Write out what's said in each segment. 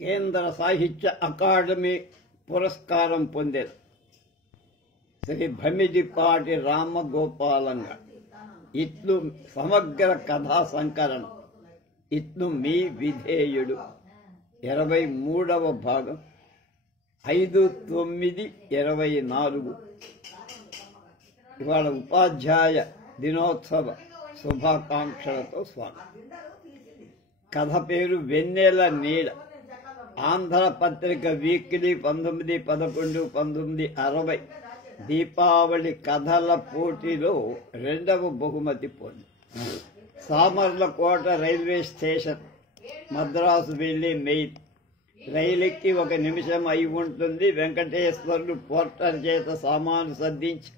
కేంద్ర సాహిత్య అకాడమీ పురస్కారం పొందారు శ్రీ భమిడిపాటి రామగోపాలంగా. ఇట్లు సమగ్ర కథా సంకలనం. ఇట్లు మీ విధేయుడు 23వ భాగం 5/9/24. ఇవాళ ఉపాధ్యాయ దినోత్సవ శుభాకాంక్షలతో స్వాగతం. కథ పేరు వెన్నెల నీడ. ఆంధ్రపత్రిక వీక్లీ 19/11/1960 దీపావళి కథల పోటీలో 2వ బహుమతి పొంది. సామర్లకోట రైల్వే స్టేషన్ మద్రాసు వెళ్లే మెయిల్. రైలెక్కి 1 నిమిషం అయి ఉంటుంది. వెంకటేశ్వర్లు పోర్టర్ చేత సామాను సర్దించి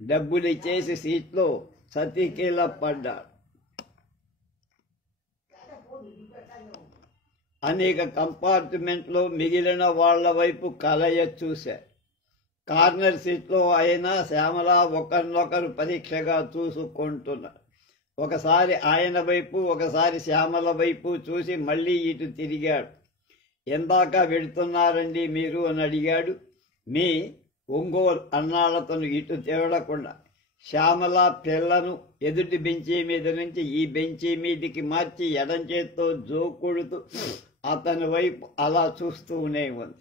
డబ్బులు ఇచ్చేసి సీట్లో సతీకేలా పడ్డాడు. అనేక కంపార్ట్మెంట్లో మిగిలిన వాళ్ల వైపు కలయ చూశారు. కార్నర్ సీట్లో అయినా శ్యామల ఒకరినొకరు పరీక్షగా చూసుకుంటున్నారు. ఒకసారి ఆయన వైపు, ఒకసారి శ్యామల వైపు చూసి మళ్లీ ఇటు తిరిగాడు. ఎందాక వెడుతున్నారండి మీరు అని అడిగాడు. మీ ఒంగోలు అన్నాళ్ళతను ఇటు తిరగకుండా. శ్యామల పిల్లను ఎదుటి బెంచీ మీద నుంచి ఈ బెంచీ మీదికి మార్చి ఎడం చేత్తో జోకుడుతూ అతని వైపు అలా చూస్తూనే ఉంది.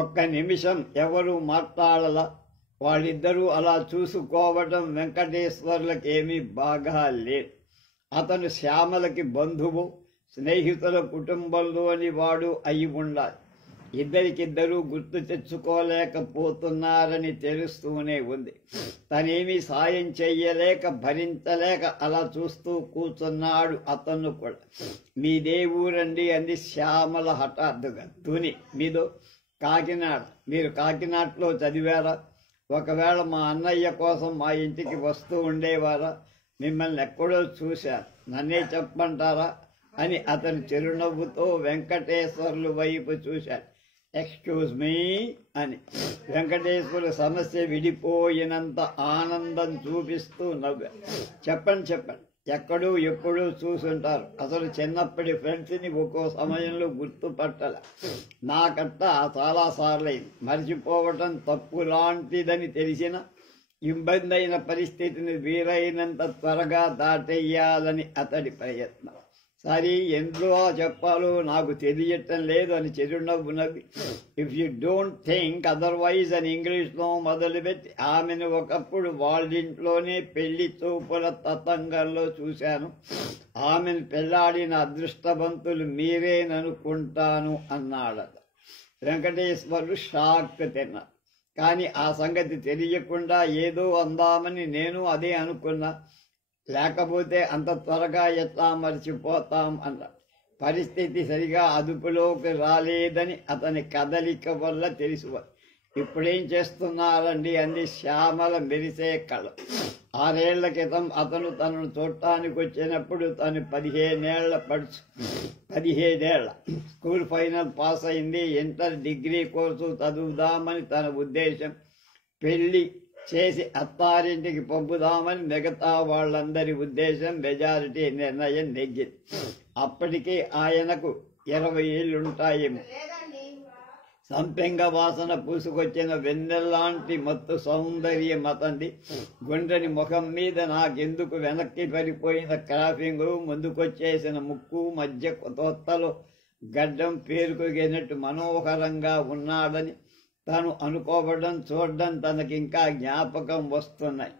1 నిమిషం ఎవరూ మాట్లాడాల. వాళ్ళిద్దరూ అలా చూసుకోవడం వెంకటేశ్వర్లకి ఏమీ బాగా లేదు. అతను శ్యామలకి బంధువు, స్నేహితుల కుటుంబంలోని వాడు అయి ఉండాలి. ఇద్దరికిద్దరూ గుర్తు తెచ్చుకోలేకపోతున్నారని తెలుస్తూనే ఉంది. తనేమీ సాయం చెయ్యలేక భరించలేక అలా చూస్తూ కూర్చున్నాడు అతను కూడా. మీదే ఊరండి అంది శ్యామల హఠాత్తుగా. తుని మీదో కాకినాడ. మీరు కాకినాడలో చదివారా? ఒకవేళ మా అన్నయ్య కోసం మా ఇంటికి వస్తూ ఉండేవారా? మిమ్మల్ని ఎక్కడో చూశాను, నన్నే చెప్పంటారా అని అతను చిరునవ్వుతో వెంకటేశ్వర్లు వైపు చూశాడు. ఎక్స్క్యూజ్ మీ అని వెంకటేశ్వరు సమస్య విడిపోయినంత ఆనందం చూపిస్తూ నవ్వారు. చెప్పండి, ఎక్కడూ ఎప్పుడూ చూసుంటారు. అసలు చిన్నప్పటి ఫ్రెండ్స్ని ఒక్కో సమయంలో గుర్తుపట్టాల. నాకట్ట చాలాసార్లైంది. మర్చిపోవటం తప్పు లాంటిదని తెలిసిన ఇబ్బంది అయిన పరిస్థితిని వీలైనంత త్వరగా దాటెయ్యాలని అతడి ప్రయత్నం. సరే, ఎందులో చెప్పాలో నాకు తెలియటం లేదు అని చిరునవ్వు నవ్వి, if you don't think otherwise అని ఇంగ్లీష్లో మొదలుపెట్టి ఆమెను ఒకప్పుడు వాళ్ళింట్లోనే పెళ్లి చూపుల తతంగంలో చూశాను. ఆమెను పెళ్లాడిన అదృష్టవంతులు మీరేననుకుంటాను అన్నాడట. వెంకటేశ్వరుడు షాక్ తిన్నారు. కానీ ఆ సంగతి తెలియకుండా ఏదో అందామని నేను అదే అనుకున్నా. లేకపోతే అంత త్వరగా ఎట్లా మర్చిపోతాం అన్న పరిస్థితి సరిగా అదుపులోకి రాలేదని అతని కదలిక వల్ల తెలుసు. ఇప్పుడేం చేస్తున్నారండి అంది శ్యామల మెరిసే కళ. 6 ఏళ్ల క్రితం అతను తనను చూడటానికి వచ్చినప్పుడు తను 15 ఏళ్ల స్కూల్ ఫైనల్ పాస్ అయింది. ఇంటర్ డిగ్రీ కోర్సు చదువుదామని తన ఉద్దేశం. పెళ్లి చేసి అత్తారింటికి పంపుదామని మిగతా వాళ్ళందరి ఉద్దేశం. మెజారిటీ నిర్ణయం నెగ్గింది. అప్పటికే ఆయనకు 20 ఏళ్లుంటాయేమో. సంపెంగ వాసన పూసుకొచ్చిన వెన్నెల్లాంటి మత్తు సౌందర్యం అతంది. గుండ్రని ముఖం మీద నాకెందుకు వెనక్కి పడిపోయిన క్రాఫింగు, ముందుకొచ్చేసిన ముక్కు, మధ్య కొత్తలో గడ్డం పేరుకొగినట్టు మనోహరంగా ఉన్నాడని తాను అనుకోవడం, చూడడం తనకింకా జ్ఞాపకం వస్తున్నాయి.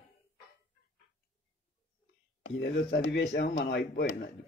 ఇదేదో చదివేశాము, మనం అయిపోయింది.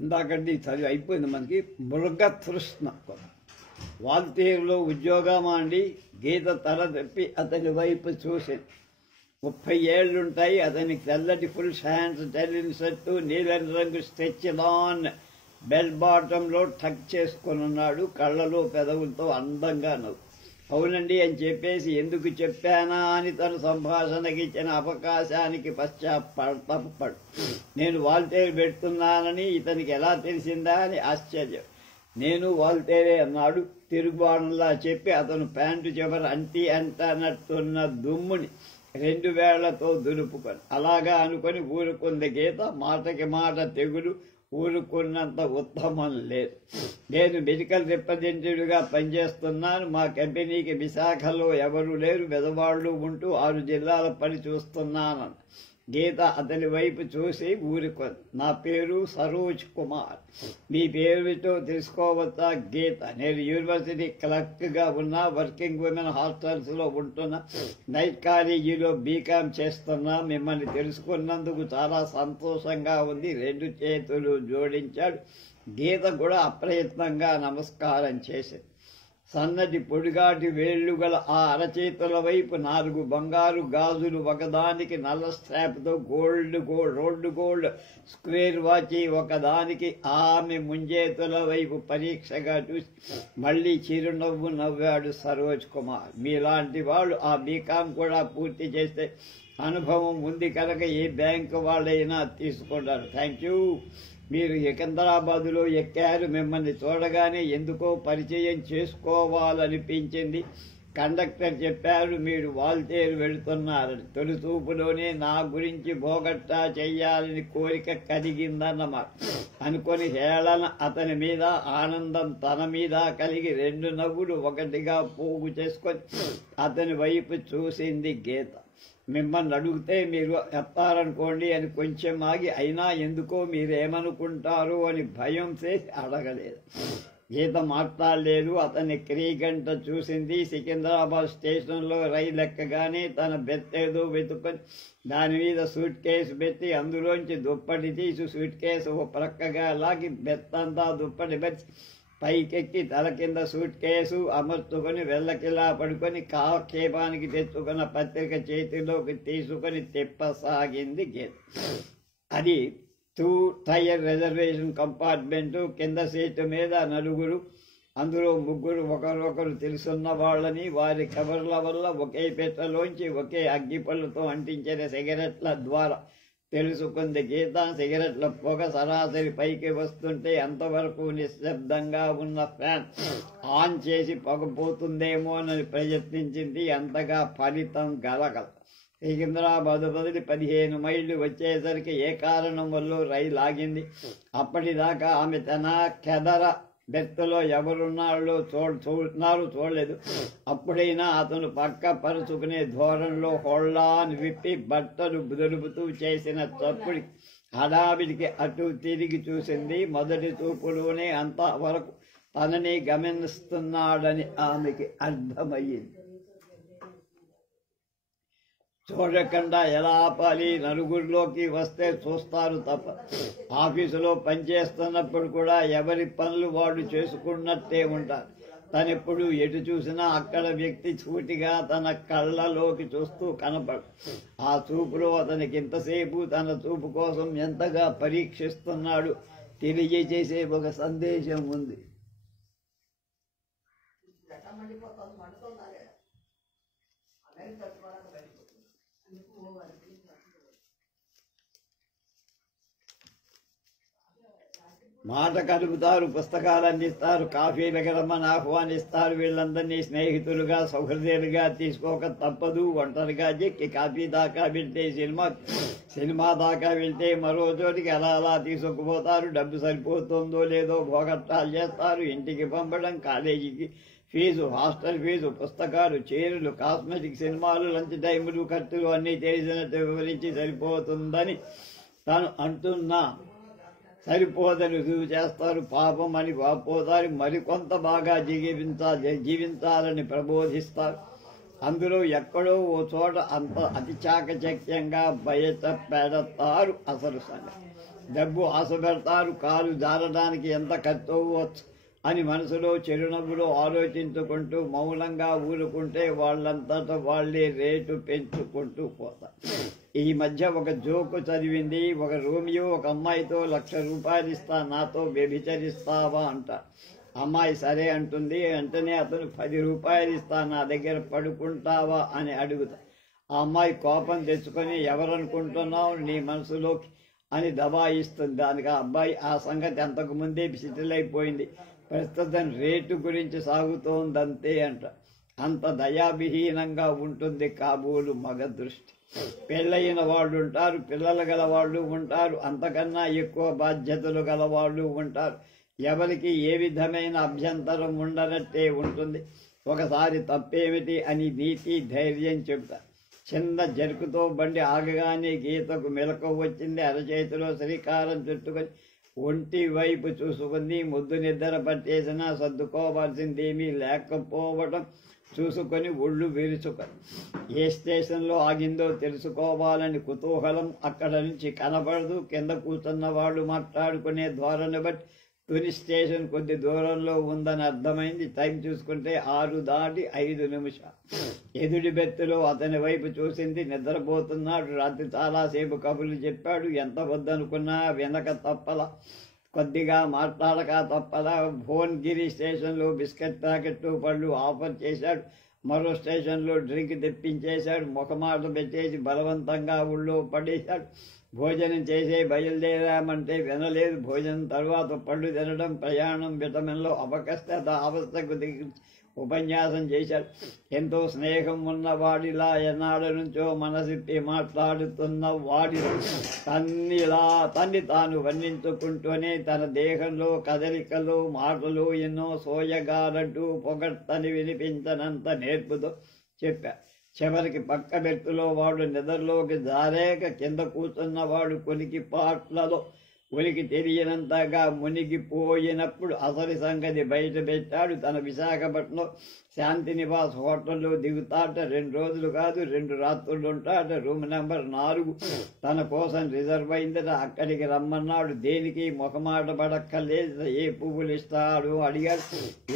ఇందాకంటే చదివి అయిపోయింది మనకి. మృగతృష్ణ వాల్తేరులో ఉద్యోగం అండి. గీత తల తెప్పి అతని వైపు చూసింది. 30 ఏళ్లుంటాయి. అతనికి తెల్లటి ఫుల్ హ్యాండ్స్, తెల్లని షర్టు, నీలని రంగు స్ట్రెచ్ ఆన్ బెల్ బాటంలో టక్ చేసుకుని ఉన్నాడు. కళ్ళలో పెదవులతో అందంగా నవ్వు. అవునండి అని చెప్పేసి ఎందుకు చెప్పానా అని తన సంభాషణకి ఇచ్చిన అవకాశానికి పశ్చాత్తాపడు. నేను వాల్తేరు పెడుతున్నానని ఇతనికి ఎలా తెలిసిందా అని ఆశ్చర్యం. నేను వాల్తేరే అన్నాడు తిరుగుబాటులా చెప్పి. అతను ప్యాంటు చివర అంటనట్టున్న దుమ్ముని 2 వేళ్లతో దులుపుకొని అలాగా అనుకొని ఊరుకుంది గీత. మాటకి మాట తెగులు ఊరుకున్నంత ఉత్తమం లేదు. నేను మెడికల్ రిప్రజెంటేటివ్గా పనిచేస్తున్నాను. మా కంపెనీకి విశాఖలో ఎవరూ లేరు, పెదవాళ్ళు ఉంటూ 6 జిల్లాల పని చూస్తున్నాను. గీత అతని వైపు చూసి ఊరుకుంది. నా పేరు సరోజ్ కుమార్. మీ పేరుతో తెలుసుకోవచ్చా? గీత, నేను యూనివర్సిటీ క్లర్క్గా ఉన్నా, వర్కింగ్ ఉమెన్ హాస్టల్స్లో ఉంటున్నా, నైట్ కాలేజీలో బీకామ్ చేస్తున్నా. మిమ్మల్ని తెలుసుకున్నందుకు చాలా సంతోషంగా ఉంది. 2 చేతులు జోడించాడు. గీత కూడా అప్రయత్నంగా నమస్కారం చేసింది. సన్నటి పొడిగాటి వేళ్లు గల ఆ అరచేతుల వైపు 4 బంగారు గాజులు, ఒకదానికి నల్ల స్ట్రాప్తో రోల్డ్ గోల్డ్ స్క్వేర్ వాచి, ఒకదానికి ఆమె ముంజేతుల వైపు పరీక్షగా చూసి మళ్లీ చిరునవ్వు నవ్వాడు సరోజ్ కుమార్. మీలాంటి వాళ్ళు ఆ బీకాం కూడా పూర్తి చేస్తే అనుభవం ఉంది కనుక ఏ బ్యాంకు వాళ్ళైనా తీసుకుంటారు. Thank you. మీరు సికింద్రాబాదులో ఎక్కారు. మిమ్మల్ని చూడగానే ఎందుకో పరిచయం చేసుకోవాలనిపించింది. కండక్టర్ చెప్పారు మీరు వాల్తేరు వెళుతున్నారని. తొలిచూపులోనే నా గురించి బోగట్టా చెయ్యాలని కోరిక కలిగిందన్నమాట. అనుకొని హేళన అతని మీద, ఆనందం తన మీద కలిగి 2 నవ్వులు ఒకటిగా పోగు చేసుకొని అతని వైపు చూసింది గీత. మిమ్మల్ని అడిగితే మీరు చెప్తారనుకోండి అని కొంచెం ఆగి, అయినా ఎందుకో మీరేమనుకుంటారు అని భయం చేసి అడగలేదు. గీత మాట్లాడలేదు. అతన్ని క్రీగంట చూసింది. సికింద్రాబాద్ స్టేషన్లో రైలు ఎక్కగానే తన బెత్తేదో వెతుకొని దాని మీద సూట్ కేసు పెట్టి అందులోంచి దుప్పటి తీసి సూట్ కేసు ఓ ప్రక్కగా లాగి బెత్తంతా దుప్పటి పెట్టి పైకెక్కి తల కింద సూట్ కేసు అమర్చుకొని వెళ్ళకిలా పడుకొని కాక్షేపానికి తెచ్చుకున్న పత్రిక చేతిలోకి తీసుకొని తిప్పసాగింది గీత. అది 2 టైర్ రిజర్వేషన్ కంపార్ట్మెంటు. కింద సీటు మీద 4, అందులో 3 ఒకరొకరు తెలుసున్న వాళ్ళని. వారి కవర్ల వల్ల ఒకే పెట్టలోంచి ఒకే అగ్గిపళ్ళతో అంటించిన సిగరెట్ల ద్వారా తెలుసుకుంది గీత. సిగరెట్ల పొగ సరాసరి పైకి వస్తుంటే అంతవరకు నిశ్శబ్దంగా ఉన్న ఫ్యాన్ ఆన్ చేసి పొగపోతుందేమోనని ప్రయత్నించింది. అంతగా ఫలితం గలగల. సికింద్రాబాద్ బదిలి 15 మైళ్ళు వచ్చేసరికి ఏ కారణం వల్ల రైలు ఆగింది. అప్పటిదాకా ఆమె తన కెదర బెర్త్లో ఎవరున్నారో చూడలేదు. అప్పుడైనా అతను పక్క పరుచుకునే ధోరణిలో హోళ్ళాన్ విప్పి బట్టలు దులుపుతూ చేసిన తప్పుడి హడావిడికి అటు తిరిగి చూసింది. మొదటి చూపులోనే అంతవరకు తనని గమనిస్తున్నాడని ఆమెకి అర్థమయ్యింది. చూడకుండా ఎలా ఆపాలి? నలుగురిలోకి వస్తే చూస్తారు తప్ప. ఆఫీసులో పనిచేస్తున్నప్పుడు కూడా ఎవరి పనులు వాడు చేసుకున్నట్టే ఉంటారు. తనెప్పుడు ఎటు చూసినా అక్కడ వ్యక్తి సూటిగా తన కళ్ళలోకి చూస్తూ కనపడు. ఆ చూపులో అతనికి ఇంతసేపు తన చూపు కోసం ఎంతగా పరీక్షిస్తున్నాడు తెలియజేసే ఒక సందేశం ఉంది. మాట కలుపుతారు, పుస్తకాలు అందిస్తారు, కాఫీలకు రమ్మని ఆహ్వానిస్తారు. వీళ్ళందరినీ స్నేహితులుగా సౌహృదయులుగా తీసుకోక తప్పదు. ఒంటరిగా చెక్కి కాఫీ దాకా వెళ్తే సినిమా దాకా వెళ్తే మరో చోటికి అలా తీసుకుపోతారు. డబ్బు సరిపోతుందో లేదో భోగట్టాలు చేస్తారు. ఇంటికి పంపడం, కాలేజీకి ఫీజు, హాస్టల్ ఫీజు, పుస్తకాలు, చీరలు, కాస్మెటిక్, సినిమాలు, లంచ్ టైములు, ఖర్చులు అన్నీ తెలిసినట్టు వివరించి సరిపోతుందని తాను అంటున్నా సరిపోదని రుజువు చేస్తారు. పాపం అని వాపోతారు. మరికొంత బాగా జీవించాలని ప్రబోధిస్తారు. అందులో ఎక్కడో ఓ చోట అంత అతి చాకచక్యంగా బయట పెడతారు అసలు సంగతి. డబ్బు ఆశ పెడతారు, కాలు జారడానికి ఎంత ఖర్చు అవ్వచ్చు అని మనసులో చిరునవ్వులో ఆలోచించుకుంటూ మౌనంగా ఊరుకుంటే వాళ్ళంతటా వాళ్ళే రేటు పెంచుకుంటూ పోతారు. ఈ మధ్య ఒక జోకు చదివింది. ఒక రోమియో ఒక అమ్మాయితో ₹1,00,000 ఇస్తా, నాతో వ్యభిచరిస్తావా అంట. అమ్మాయి సరే అంటుంది. వెంటనే అతను ₹10 ఇస్తా, నా దగ్గర పడుకుంటావా అని అడుగుతా. ఆ అమ్మాయి కోపం తెచ్చుకొని ఎవరనుకుంటున్నావు నీ మనసులోకి అని దబాయిస్తుంది. దానికి ఆ అబ్బాయి ఆ సంగతి అంతకు ముందే సెటిల్ అయిపోయింది, ప్రస్తుతం రేటు గురించి సాగుతోందంతే అంట. అంత దయావిహీనంగా ఉంటుంది కాబోలు మగ దృష్టి. పెళ్ళయిన వాళ్ళు ఉంటారు, పిల్లలు గల వాళ్ళు ఉంటారు, అంతకన్నా ఎక్కువ బాధ్యతలు గల వాళ్ళు ఉంటారు. ఎవరికి ఏ విధమైన అభ్యంతరం ఉండనట్టే ఉంటుంది. ఒకసారి తప్పేమిటి అని నీతి ధైర్యం చెబుతా. చిన్న జరుకుతో బండి ఆగగానే గీతకు మెలకు వచ్చింది. అరచేతిలో శ్రీకారం చుట్టుకొని ఒంటి వైపు చూసుకుంది. ముద్దు నిద్ర పట్టేసినా సర్దుకోవాల్సిందేమీ లేకపోవడం చూసుకొని ఒళ్ళు విరుచుకొని ఏ స్టేషన్లో ఆగిందో తెలుసుకోవాలని కుతూహలం. అక్కడ నుంచి కనపడదు. కింద కూర్చున్న వాళ్ళు మాట్లాడుకునే ధోరణి బట్టి తుని స్టేషన్ కొద్ది దూరంలో ఉందని అర్థమైంది. టైం చూసుకుంటే 6:05. ఎదుడి బెత్తులో అతని వైపు చూసింది. నిద్రపోతున్నాడు. రాత్రి చాలాసేపు కబుర్లు చెప్పాడు. ఎంత వద్దనుకున్నా వెనక తప్పలా, కొద్దిగా మాట్లాడక తప్పలా. భువన్గిరి స్టేషన్లో బిస్కెట్ ప్యాకెట్లు పళ్ళు ఆఫర్ చేశాడు. మరో స్టేషన్లో డ్రింక్ తెప్పించేశాడు. ముఖమాట పెట్టేసి బలవంతంగా ఊళ్ళో పడేశాడు. భోజనం చేసే బయలుదేరామంటే వినలేదు. భోజనం తర్వాత పళ్ళు తినడం, ప్రయాణం, విటమిన్లో అవకష్టత అవస్థకు ఉపన్యాసం చేశాడు. ఎంతో స్నేహం ఉన్నవాడిలా ఎన్నాళ్ళ నుంచో మనసిప్పి మాట్లాడుతున్న వాడిలో తన్ని తాను వర్ణించుకుంటూనే తన దేహంలో కదలికలు మాటలు ఎన్నో సోయగాలంటూ పొగడ్తని వినిపించనంత నేర్పుతో చెప్పాడు. చివరికి పక్క బెర్తులో వాడు నిద్రలోకి జారేక కింద కూర్చున్నవాడు కొలికి పాట్లలో ఉనికి తెలియనంతగా మునిగిపోయినప్పుడు అసలు సంగతి బయట పెట్టాడు. తన విశాఖపట్నం శాంతినివాస్ హోటల్లో దిగుతాట. 2 రోజులు కాదు 2 రాత్రులు ఉంటాట. రూమ్ నెంబర్ 4 తన కోసం రిజర్వ్ అయిందట. అక్కడికి రమ్మన్నాడు. దేనికి మొహమాట పడక్కర్లేదు. ఏ పువ్వులు ఇస్తాడు అడిగాడు.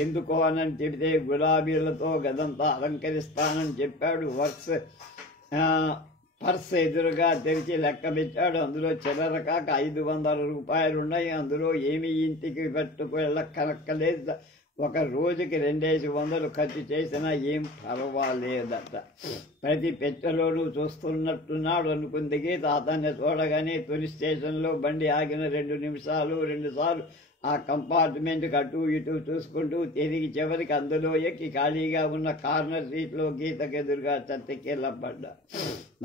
ఎందుకో అని చెబితే గులాబీలతో గదంతా అలంకరిస్తానని చెప్పాడు. పర్స్ ఎదురుగా తెరిచి లెక్క పెట్టాడు. అందులో చిల్లర కాక ₹500 ఉన్నాయి. అందులో ఏమి ఇంటికి పట్టుకు వెళ్ళక్కరక్కలేదు. ఒక రోజుకి 2,500 ఖర్చు చేసినా ఏం పర్వాలేదట. ప్రతి పెట్టెలోనూ చూస్తున్నట్టున్నాడు అనుకుంది గీత. అతన్ని చూడగానే తుని స్టేషన్లో బండి ఆగిన 2 నిమిషాలు 2 సార్లు ఆ కంపార్ట్మెంట్కి అటు ఇటు చూసుకుంటూ తిరిగి చివరికి అందులో ఎక్కి ఖాళీగా ఉన్న కార్నర్ సీట్లో గీతకు ఎదురుగా చతికిల్లబడ్డా.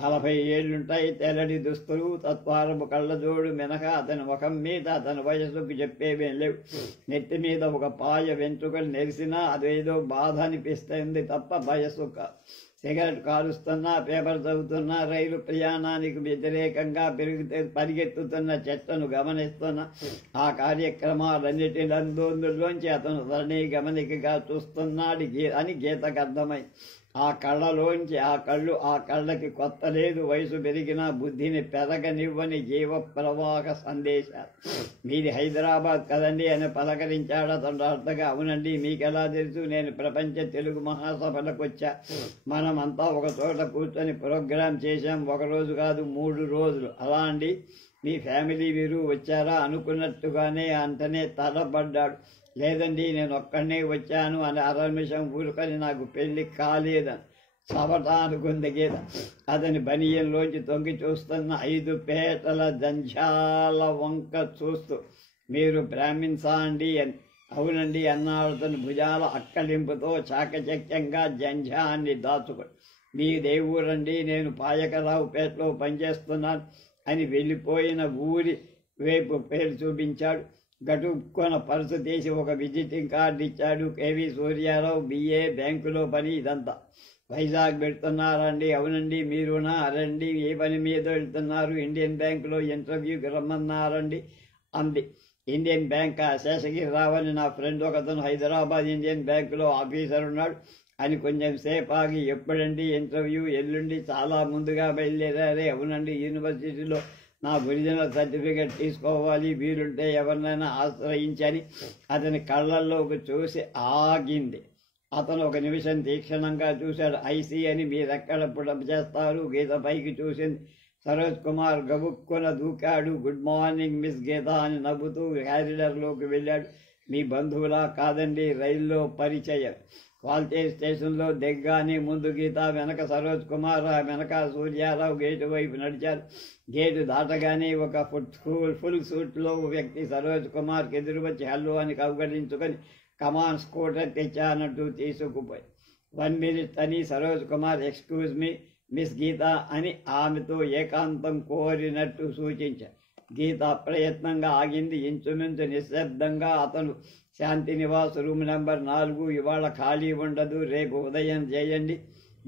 40 ఏళ్లుంటాయి. తెల్లటి దుస్తులు, తత్వారపు కళ్ళజోడు మినహా అతని ముఖం మీద అతని వయసుకు చెప్పేవేం లేవు. నెత్తి మీద ఒక పాయ వెంట్రుకలు నెరిసినా అదేదో బాధ అనిపిస్తుంది తప్ప వయస్సు కాదు. సిగరెట్ కాలుస్తున్నా, పేపర్ చదువుతున్నా, రైలు ప్రయాణానికి వ్యతిరేకంగా పరిగెత్తుతున్న చెట్లను గమనిస్తున్నా, ఆ కార్యక్రమాలన్నిటిలోంచి అతను ధరణి గమనికగా చూస్తున్నాడు అని గీతకు అర్థమైంది. ఆ కళ్ళలోంచి ఆ కళ్ళకి కొత్త లేదు. వయసు పెరిగినా బుద్ధిని పెరగనివ్వని జీవ ప్రవాహ సందేశాలు. మీది హైదరాబాద్ కదండి అని పలకరించాడు అతను అర్థగా. అవునండి, మీకెలా తెలుసు? నేను ప్రపంచ తెలుగు మహాసభలకు వచ్చా. మనమంతా ఒక చోట కూర్చొని ప్రోగ్రాం చేశాం. 1 రోజు కాదు 3 రోజులు. అలా అండి, మీ ఫ్యామిలీ వీరు వచ్చారా? అనుకున్నట్టుగానే అంటనే తలబడ్డాడు. లేదండి, నేను ఒక్కడనే వచ్చాను అని 1/2 నిమిషం ఊరుకొని నాకు పెళ్లి కాలేదని చవట అనుకుంది గీత. అతని బనియంలోంచి తొంగి చూస్తున్న 5 పేటల జంఝాల వంక చూస్తూ, మీరు బ్రాహ్మిన్సా అండి అని. అవునండి అన్నాడు అతని భుజాల అక్కలింపుతో చాకచక్యంగా జంఝాన్ని దాచుకొని. మీ దేవురండి, నేను పాయకరావుపేటలో పనిచేస్తున్నాను అని వెళ్ళిపోయిన ఊరి వైపు పేరు చూపించాడు. గటుక్కున పర్సు తీసి ఒక విజిటింగ్ కార్డు ఇచ్చాడు. కేవీ సూర్యారావు, BA, బ్యాంకులో పని. ఇదంతా. వైజాగ్ పెడుతున్నారండి? అవునండి. మీరునా? అరండి. ఏ పని మీద వెళ్తున్నారు? ఇండియన్ బ్యాంకులో ఇంటర్వ్యూకి రమ్మన్నారండి అంది. ఇండియన్ బ్యాంక్ శేషగిరి రావని నా ఫ్రెండ్ ఒకతను హైదరాబాద్ ఇండియన్ బ్యాంకులో ఆఫీసర్ ఉన్నాడు. అని కొంచెం సేపు ఆగి, ఎప్పుడండి ఇంటర్వ్యూ? ఎల్లుండి. చాలా ముందుగా బయలుదేరారే? అవునండి, యూనివర్సిటీలో నా ఒరిజినల్ సర్టిఫికెట్ తీసుకోవాలి, వీలుంటే ఎవరినైనా ఆశ్రయించని అతని కళ్ళల్లోకి చూసి ఆగింది. అతను ఒక నిమిషం తీక్షణంగా చూశాడు. ఐసీ అని మీరెక్కడ పుడప్ చేస్తారు? గీత పైకి చూసింది. సరోజ్ కుమార్ గబుక్కున దూకాడు. గుడ్ మార్నింగ్ మిస్ గీత అని నవ్వుతూ క్యారిడర్లోకి వెళ్ళాడు. మీ బంధువులా? కాదండి, రైల్లో పరిచయం. వాల్తేరు స్టేషన్లో దిగ్గానే ముందు గీత, వెనక సరోజ్ కుమార్, వెనక సూర్యారావు గేటు వైపు నడిచారు. గేటు దాటగానే ఒక ఫుల్ సూట్లో వ్యక్తి సరోజ్ కుమార్కి ఎదురు వచ్చి హల్లు అని కౌగలించుకొని కమాన్ స్కూటర్ తెచ్చానట్టు తీసుకుపోయి 1 minute అని Saroj Kumar excuse me miss Geeta అని ఆమెతో ఏకాంతం కోరినట్టు సూచించారు. గీత అప్రయత్నంగా ఆగింది. ఇంచుమించు నిశ్శబ్దంగా అతను శాంతినివాస్ రూమ్ నెంబర్ 4 ఇవాళ ఖాళీ ఉండదు, రేపు ఉదయం చేయండి,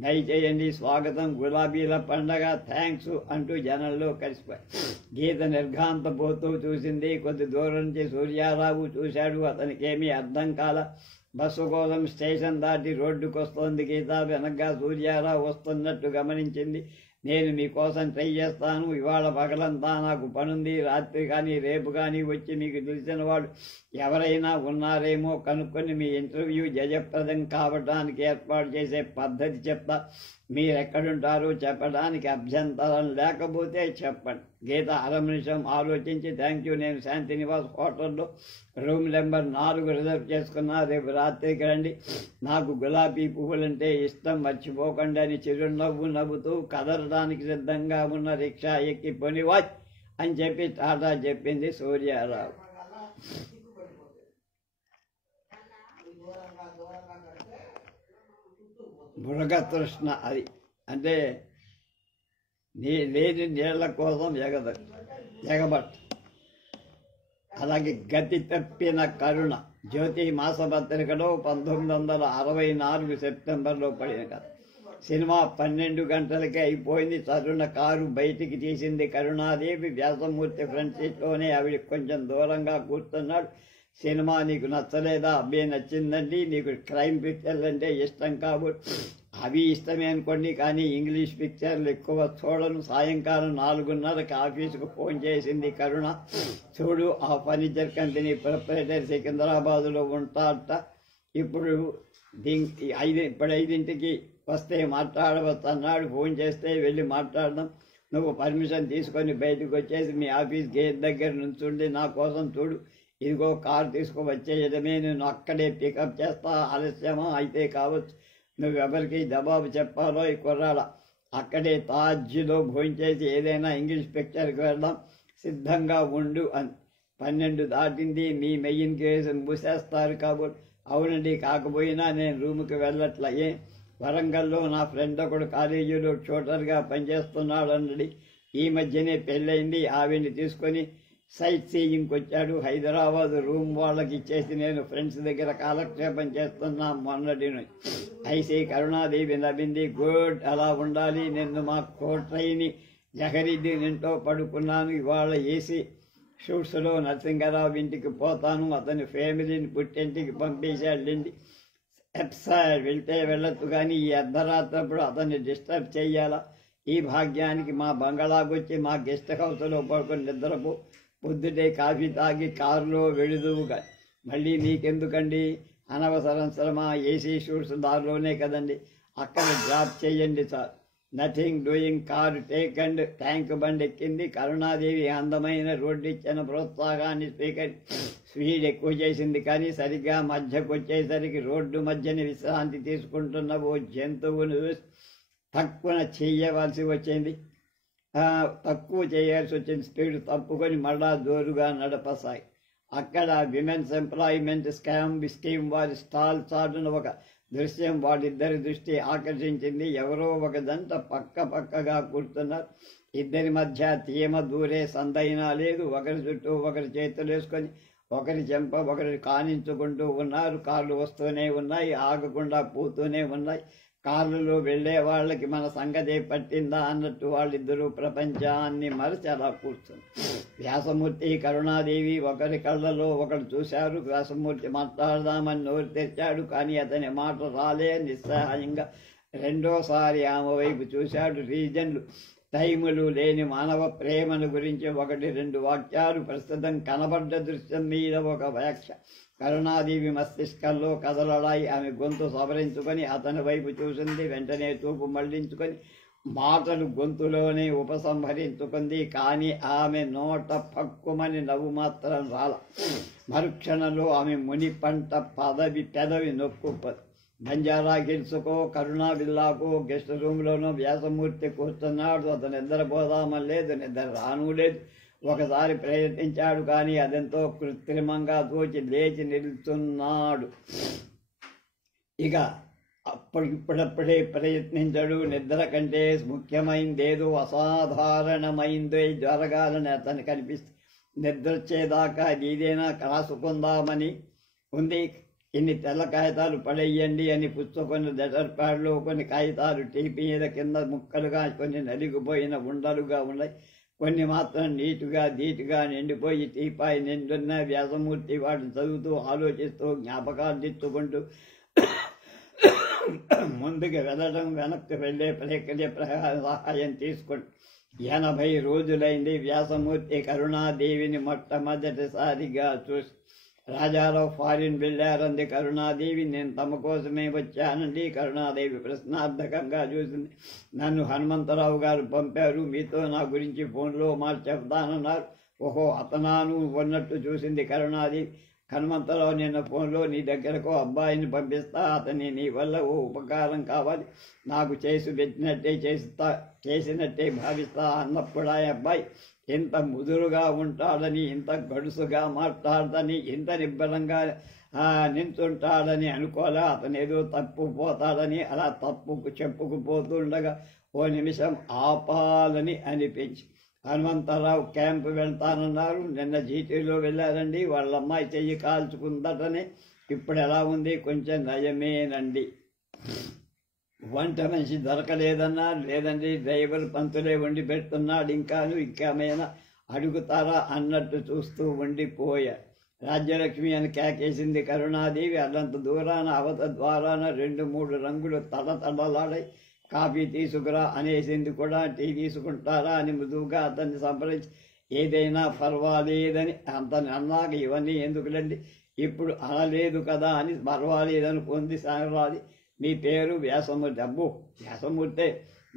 దయచేయండి, స్వాగతం, గులాబీల పండగ, థ్యాంక్స్ అంటూ జనంలో కలిసిపోయి గీత నిర్ఘాంతపోతూ చూసింది. కొద్ది దూరం నుంచి సూర్యారావు చూశాడు. అతనికేమీ అర్థం కాల. బస్సు కోసం స్టేషన్ దాటి రోడ్డుకొస్తోంది గీత. వెనక్గా సూర్యారావు వస్తున్నట్టు గమనించింది. నేను మీకోసం ట్రై చేస్తాను, ఇవాళ పగలంతా నాకు పనుంది, రాత్రి కానీ రేపు కానీ వచ్చి మీకు తెలిసిన వాడు ఎవరైనా ఉన్నారేమో కనుక్కొని మీ ఇంటర్వ్యూ జయప్రదం కావడానికి ఏర్పాటు చేసే పద్ధతి చెప్తా. మీరెక్కడుంటారో చెప్పడానికి అభ్యంతరం లేకపోతే చెప్పండి. గీత 1/2 నిమిషం ఆలోచించి, థ్యాంక్ యూ, నేను శాంతినివాస్ హోటల్లో రూమ్ నెంబర్ 4 రిజర్వ్ చేసుకున్నా, రేపు రాత్రికి రండి, నాకు గులాబీ పువ్వులంటే ఇష్టం, మర్చిపోకండి అని చిరునవ్వు నవ్వుతూ కదలడానికి సిద్ధంగా ఉన్న రిక్షా ఎక్కి పొనివాచ్ అని చెప్పి టాటా చెప్పింది సూర్యారావు. మృగతృష్ణ అది, అంటే లేని నీళ్ల కోసం ఎగబట్ట. అలాగే గతి తప్పిన కరుణ జ్యోతి మాసపత్రికలో 1964 సెప్టెంబర్లో పడిన కథ. సినిమా 12 గంటలకే అయిపోయింది. తరుణ కారు బయటికి తీసింది కరుణాదేవి. వ్యాసమూర్తి ఫ్రంట్ సీట్లోనే ఆవిడ కొంచెం దూరంగా కూర్చున్నాడు. సినిమా నీకు నచ్చలేదా? అబ్బే నచ్చిందండి, నీకు క్రైమ్ పిక్చర్లు అంటే ఇష్టం కాబట్టి అవి ఇష్టమే అనుకోండి, కానీ ఇంగ్లీష్ పిక్చర్లు ఎక్కువ చూడను. సాయంకాలం 4:30కి ఆఫీసుకు ఫోన్ చేసింది కరుణ. చూడు, ఆ ఫర్నిచర్ కంపెనీ ప్రొప్రైటర్ సికింద్రాబాద్లో ఉంటాడట. ఇప్పుడు 5ంటికి వస్తే మాట్లాడవచ్చు అన్నాడు. ఫోన్ చేస్తే వెళ్ళి మాట్లాడదాం. నువ్వు పర్మిషన్ తీసుకొని బయటకు వచ్చేసి మీ ఆఫీస్ గేట్ దగ్గర నుంచుండి నా కోసం చూడు. ఇదిగో కారు తీసుకువచ్చేయడమే, నేను అక్కడే పికప్ చేస్తా. ఆలస్యమా అయితే కావచ్చు. నువ్వెవరికి జవాబు చెప్పాలో ఈ కుర్రాడ. అక్కడే తాజ్లో భోంచేసి ఏదైనా ఇంగ్లీష్ పిక్చర్కి వెళ్దాం, సిద్ధంగా ఉండు అని. 12 దాటింది. మీ మెయిన్ కేసు మూసేస్తారు కాబట్టి. అవునండి, కాకపోయినా నేను రూమ్కి వెళ్ళట్లా. వరంగల్లో నా ఫ్రెండ్ ఒకడు కాలేజీలో ట్యూటర్గా పనిచేస్తున్నాడన్నది. ఈ మధ్యనే పెళ్ళయింది. ఆవిడ్ని తీసుకొని సైట్ సీయింగ్కి వచ్చాడు. హైదరాబాద్ రూమ్ వాళ్ళకి ఇచ్చేసి నేను ఫ్రెండ్స్ దగ్గర కాలక్షేపం చేస్తున్నా మొన్నటి నుంచి. ఐసీ కరుణాదేవి నవ్వింది. గుడ్, అలా ఉండాలి. నిన్ను మా కోట్రైని జహరీద్దీన్ ఇంట్లో పడుకున్నాను. ఇవాళ ఏసీ షూట్స్లో నరసింగరావు ఇంటికి పోతాను. అతని ఫ్యామిలీని పుట్టింటికి పంపేశాడండి. సార్ వెళ్తే వెళ్ళొచ్చు, కానీ ఈ అర్ధరాత్రప్పుడు అతన్ని డిస్టర్బ్ చెయ్యాలా? ఈ భాగ్యానికి మా బంగళాకొచ్చి మా గెస్ట్ హౌస్లో పడుకొని నిద్రపో. పొద్దుటే కాఫీ తాగి కారులో వెళుదువుగా. మళ్ళీ మీకెందుకండి అనవసరం శ్రమ? ఏసీ షూట్స్ దారిలోనే కదండి, అక్కడ డ్రాప్ చేయండి sir. Nothing doing. Car take and tank bund ఎక్కింది. కరుణాదేవి అందమైన రోడ్డు ఇచ్చిన ప్రోత్సాహాన్ని స్పీడ్ ఎక్కువ చేసింది. కానీ సరిగ్గా మధ్యకు వచ్చేసరికి రోడ్డు మధ్యన విశ్రాంతి తీసుకుంటున్న ఓ జంతువును తక్కువ చేయవలసి వచ్చింది. స్పీడ్ తప్పుకొని మళ్ళా జోరుగా నడపసాయి. అక్కడ విమెన్స్ ఎంప్లాయ్మెంట్ స్కీమ్ వారి స్టాల్ చాటున ఒక దృశ్యం వాళ్ళిద్దరి దృష్టి ఆకర్షించింది. ఎవరో ఒక జంట పక్కగా కూర్చున్నారు. ఇద్దరి మధ్య తీమ దూరే సందైనా లేదు. ఒకరి చుట్టూ ఒకరి చేతులు వేసుకొని ఒకరి చెంప ఒకరి కానించుకుంటూ ఉన్నారు. కార్లు వస్తూనే ఉన్నాయి, ఆగకుండా పోతూనే ఉన్నాయి. కార్లలో వెళ్లే వాళ్ళకి మన సంగతే పట్టిందా అన్నట్టు వాళ్ళిద్దరూ ప్రపంచాన్ని మరచి అలా కూర్చుంది. వ్యాసమూర్తి కరుణాదేవి ఒకరి కళ్ళలో ఒకరు చూశారు. వ్యాసమూర్తి మాట్లాడదామని నోరు తెచ్చాడు, కానీ అతని మాట రాలే. నిస్సహాయంగా రెండోసారి ఆమె వైపు చూశాడు. రీజన్లు టైములు లేని మానవ ప్రేమను గురించి ఒకటి రెండు వాక్యాలు. ప్రస్తుతం కనబడ్డ దృశ్యం మీద ఒక వ్యాఖ్య. కరుణాదేవి మస్తిష్కంలో కదలడాయి. ఆమె గొంతు సవరించుకొని అతని వైపు చూసింది. వెంటనే చూపు మళ్లించుకొని మాటలు గొంతులోనే ఉపసంహరించుకుంది. కానీ ఆమె నోట పక్కుమని నవ్వు మాత్రం రాల. మరుక్షణంలో ఆమె ముని పంట పెదవి నొక్కుపది. బంజారా హిల్స్కో కరుణా విల్లాకో గెస్ట్ రూమ్లోనో వ్యాసమూర్తి కూర్చున్నాడు. అతను నిద్రపోదామని లేదు, నిద్ర రాను లేదు. ఒకసారి ప్రయత్నించాడు, కానీ అదెంతో కృత్రిమంగా తోచి లేచి నిలుచున్నాడు. ఇక ఇప్పుడప్పుడే ప్రయత్నించడు. నిద్ర కంటే ముఖ్యమైందేదో అసాధారణమైందో జరగాలని అతను కనిపిస్తుంది. నిద్ర వచ్చేదాకా ఇదేనా రాసుకుందామని ఉంది. ఇన్ని తెల్ల కాగితాలు పడేయండి అని పుచ్చుకొని లెటర్ ప్యాడ్లో కొన్ని కాగితాలు టీపీ మీద కింద ముక్కలుగా, కొన్ని నలిగిపోయిన ఉండలుగా ఉన్నాయి. కొన్ని మాత్రం నీటుగా ధీటుగా నిండిపోయి టీపాయి నిండున్న. వ్యాసమూర్తి వాటిని చదువుతూ ఆలోచిస్తూ జ్ఞాపకాలు తెచ్చుకుంటూ ముందుకు వెళ్ళడం, వెనక్కి వెళ్ళే ప్రక్రియ సహాయం తీసుకుంటూ 80 రోజులైంది వ్యాసమూర్తి కరుణాదేవిని మొట్టమొదటిసారిగా చూసి. రాజారావు ఫారిన్ వెళ్ళారంది కరుణాదేవి. నేను తమ కోసమే వచ్చానండి. కరుణాదేవి ప్రశ్నార్థకంగా చూసింది. నన్ను హనుమంతరావు గారు పంపారు, మీతో నా గురించి ఫోన్లో మాట చెప్తానన్నారు. ఓహో, అతనాను ఉన్నట్టు చూసింది కరుణాదేవి. హనుమంతరావు నిన్న ఫోన్లో నీ దగ్గరకు అబ్బాయిని పంపిస్తా, అతని నీ వల్ల ఓ ఉపకారం కావాలి, నాకు చేసి పెట్టినట్టే చేసినట్టే భావిస్తా అన్నప్పుడు ఆ అబ్బాయి ఇంత ముదురుగా ఉంటాడని, ఇంత గడుసుగా మాట్లాడదని, ఇంత నిబ్బరంగా నించుంటాడని అనుకోలే. అతను ఏదో తప్పుపోతాడని అలా తప్పుకు చెప్పుకుపోతుండగా ఓ నిమిషం ఆపాలని అనిపించి. హనుమంతరావు క్యాంపు వెళ్తానన్నారు. నిన్న జీటీలో వెళ్ళారండి. వాళ్ళ అమ్మాయి చెయ్యి కాల్చుకుందటనే. ఇప్పుడు ఎలా ఉంది? కొంచెం నయమేనండి. వంట మనిషి దొరకలేదన్నారు. లేదండి, డ్రైవర్ పంతులే వండి పెడుతున్నాడు. ఇంకామైనా అడుగుతారా అన్నట్టు చూస్తూ ఉండిపోయారు. రాజ్యలక్ష్మి అని కేకేసింది కరుణాదేవి. అల్లంత దూరాన అవత ద్వారాన 2-3 రంగులు తడతడలాడాయి. కాఫీ తీసుకురా అనేసింది కూడా. టీ తీసుకుంటారా అని మృదువుగా అతన్ని సంప్రదించి ఏదైనా పర్వాలేదని అతను అన్నాక ఇవన్నీ ఎందుకులండి, ఇప్పుడు అనలేదు కదా అని పర్వాలేదనుకుంది సారాది. మీ పేరు వ్యాసమూర్తి. అబ్బో, వ్యాసమూర్తే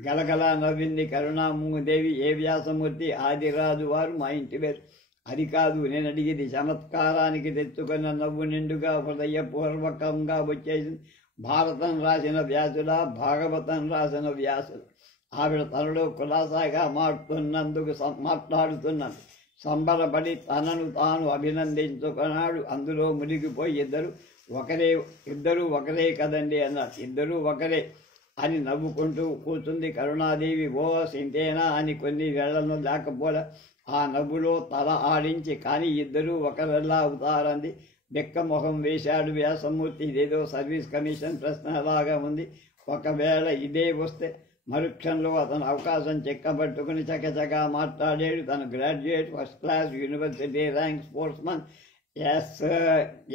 గలగలా నవ్వింది కరుణాదేవి. ఏ వ్యాసమూర్తి? ఆదిరాజు వారు మా ఇంటి పేరు. అది కాదు నేను అడిగింది. చమత్కారానికి తెచ్చుకున్న నవ్వు నిండుగా హృదయపూర్వకంగా వచ్చేసింది. భారతం రాసిన వ్యాసులా, భాగవతం రాసిన వ్యాసులు? ఆవిడ తనలో కులాసాగా మాట్లాడుతున్నాను. సంబరపడి తనను తాను అభినందించుకున్నాడు. అందులో మునిగిపోయి ఇద్దరు ఒకరే కదండి అన్నారు. ఇద్దరూ ఒకరే అని నవ్వుకుంటూ కూర్చుంది కరుణాదేవి. ఓ సింతేనా అని కొన్ని వేళ్లను లేకపోలే. ఆ నవ్వులో తల ఆడించి, కానీ ఇద్దరూ ఒకరెల్లా అవుతారంది. బెక్క మొహం వేశాడు వ్యాసమూర్తి. ఇదేదో సర్వీస్ కమిషన్ ప్రశ్నలాగా ఉంది. ఒకవేళ ఇదే వస్తే మరుక్షణంలో అతను అవకాశం చెక్కబట్టుకుని చకచకా మాట్లాడాడు. తను graduate, first class, university rank, sportsman,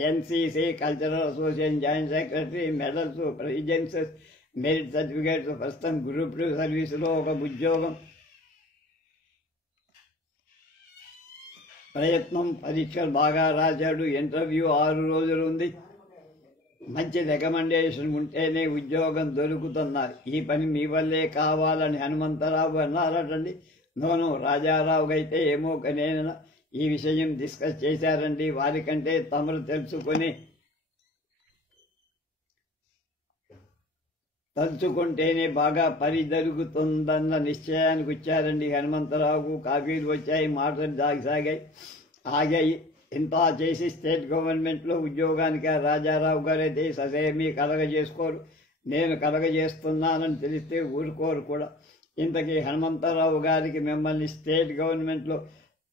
NCC, cultural association joint secretary, medals, presidencies, merit certificates, ప్రస్తుతం గ్రూప్ 2 సర్వీసులో ఒక ఉద్యోగం. ప్రయత్నం, పరీక్షలు బాగా రాశాడు. ఇంటర్వ్యూ 6 రోజులు ఉంది. మంచి రికమెండేషన్ ఉంటేనే ఉద్యోగం దొరుకుతున్నారు. ఈ పని మీ వల్లే కావాలని హనుమంతరావు అన్నారటండి. నోను రాజారావు అయితే ఏమో నేను ఈ విషయం డిస్కస్ చేశారండి. వారికంటే తమరు తలుచుకుంటేనే బాగా పని జరుగుతుందన్న నిశ్చయానికి వచ్చారండి. హనుమంతరావుకు కాఫీలు వచ్చాయి, మాటలు ఆగాయి. ఇంత చేసి స్టేట్ గవర్నమెంట్లో ఉద్యోగానికి రాజారావు గారైతే ససేమీ కలగజేసుకోరు. నేను కలగజేస్తున్నానని తెలిస్తే ఊరుకోరు కూడా. ఇంతకీ హనుమంతరావు గారికి మిమ్మల్ని స్టేట్ గవర్నమెంట్లో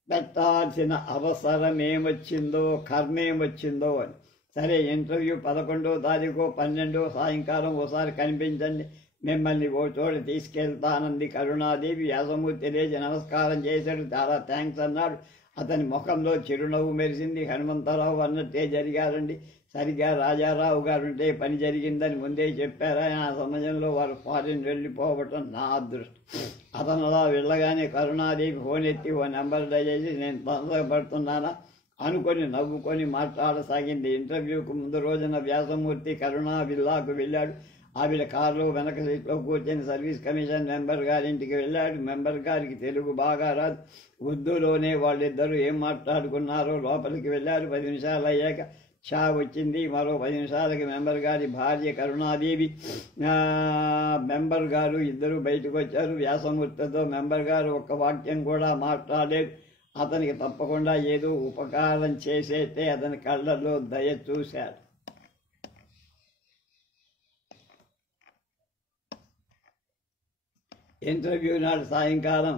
పెట్టాల్సిన అవసరం ఏమొచ్చిందో, కర్మేమొచ్చిందో అని. సరే ఇంటర్వ్యూ 11వ తారీఖు 12 సాయంకాలం ఓసారి కనిపించండి, మిమ్మల్ని ఓ చోట తీసుకెళ్తానంది కరుణాదేవి. వ్యాసమూర్తి లేచి నమస్కారం చేశాడు. చాలా థ్యాంక్స్ అన్నాడు. అతని ముఖంలో చిరునవ్వు మెరిసింది. హనుమంతరావు అన్నట్టే జరిగారండి. సరిగ్గా రాజారావు గారుంటే పని జరిగిందని ముందే చెప్పారా? ఆ సమయంలో వారు ఫారిన్ వెళ్ళిపోవటం నా అదృష్టం. అతను అలా వెళ్ళగానే కరుణాదేవి ఫోన్ ఎత్తి ఓ నెంబర్ దయచేసి నేను తొందరపడుతున్నానా అనుకొని నవ్వుకొని మాట్లాడసాగింది. ఇంటర్వ్యూకు ముందు రోజున వ్యాసమూర్తి కరుణా విల్లాకు వెళ్ళాడు. ఆవిడ కారులో వెనక సీట్లో కూర్చొని సర్వీస్ కమిషన్ మెంబర్ గారింటికి వెళ్ళాడు. మెంబర్ గారికి తెలుగు బాగా రాదు. ఉర్దూలోనే వాళ్ళిద్దరూ ఏం మాట్లాడుకున్నారో లోపలికి వెళ్ళారు. 10 నిమిషాలు అయ్యాక చా వచ్చింది. మరో 10 నిమిషాలకి మెంబర్ గారి భార్య కరుణాదేవి, మెంబర్ గారు ఇద్దరు బయటకు వచ్చారు. వ్యాసమూర్తితో మెంబర్ గారు ఒక్క వాక్యం కూడా మాట్లాడలేదు. అతనికి తప్పకుండా ఏదో ఉపకారం చేసేస్తే అతని కళ్ళల్లో దయ చూశాడు. ఇంటర్వ్యూ నాడు సాయంకాలం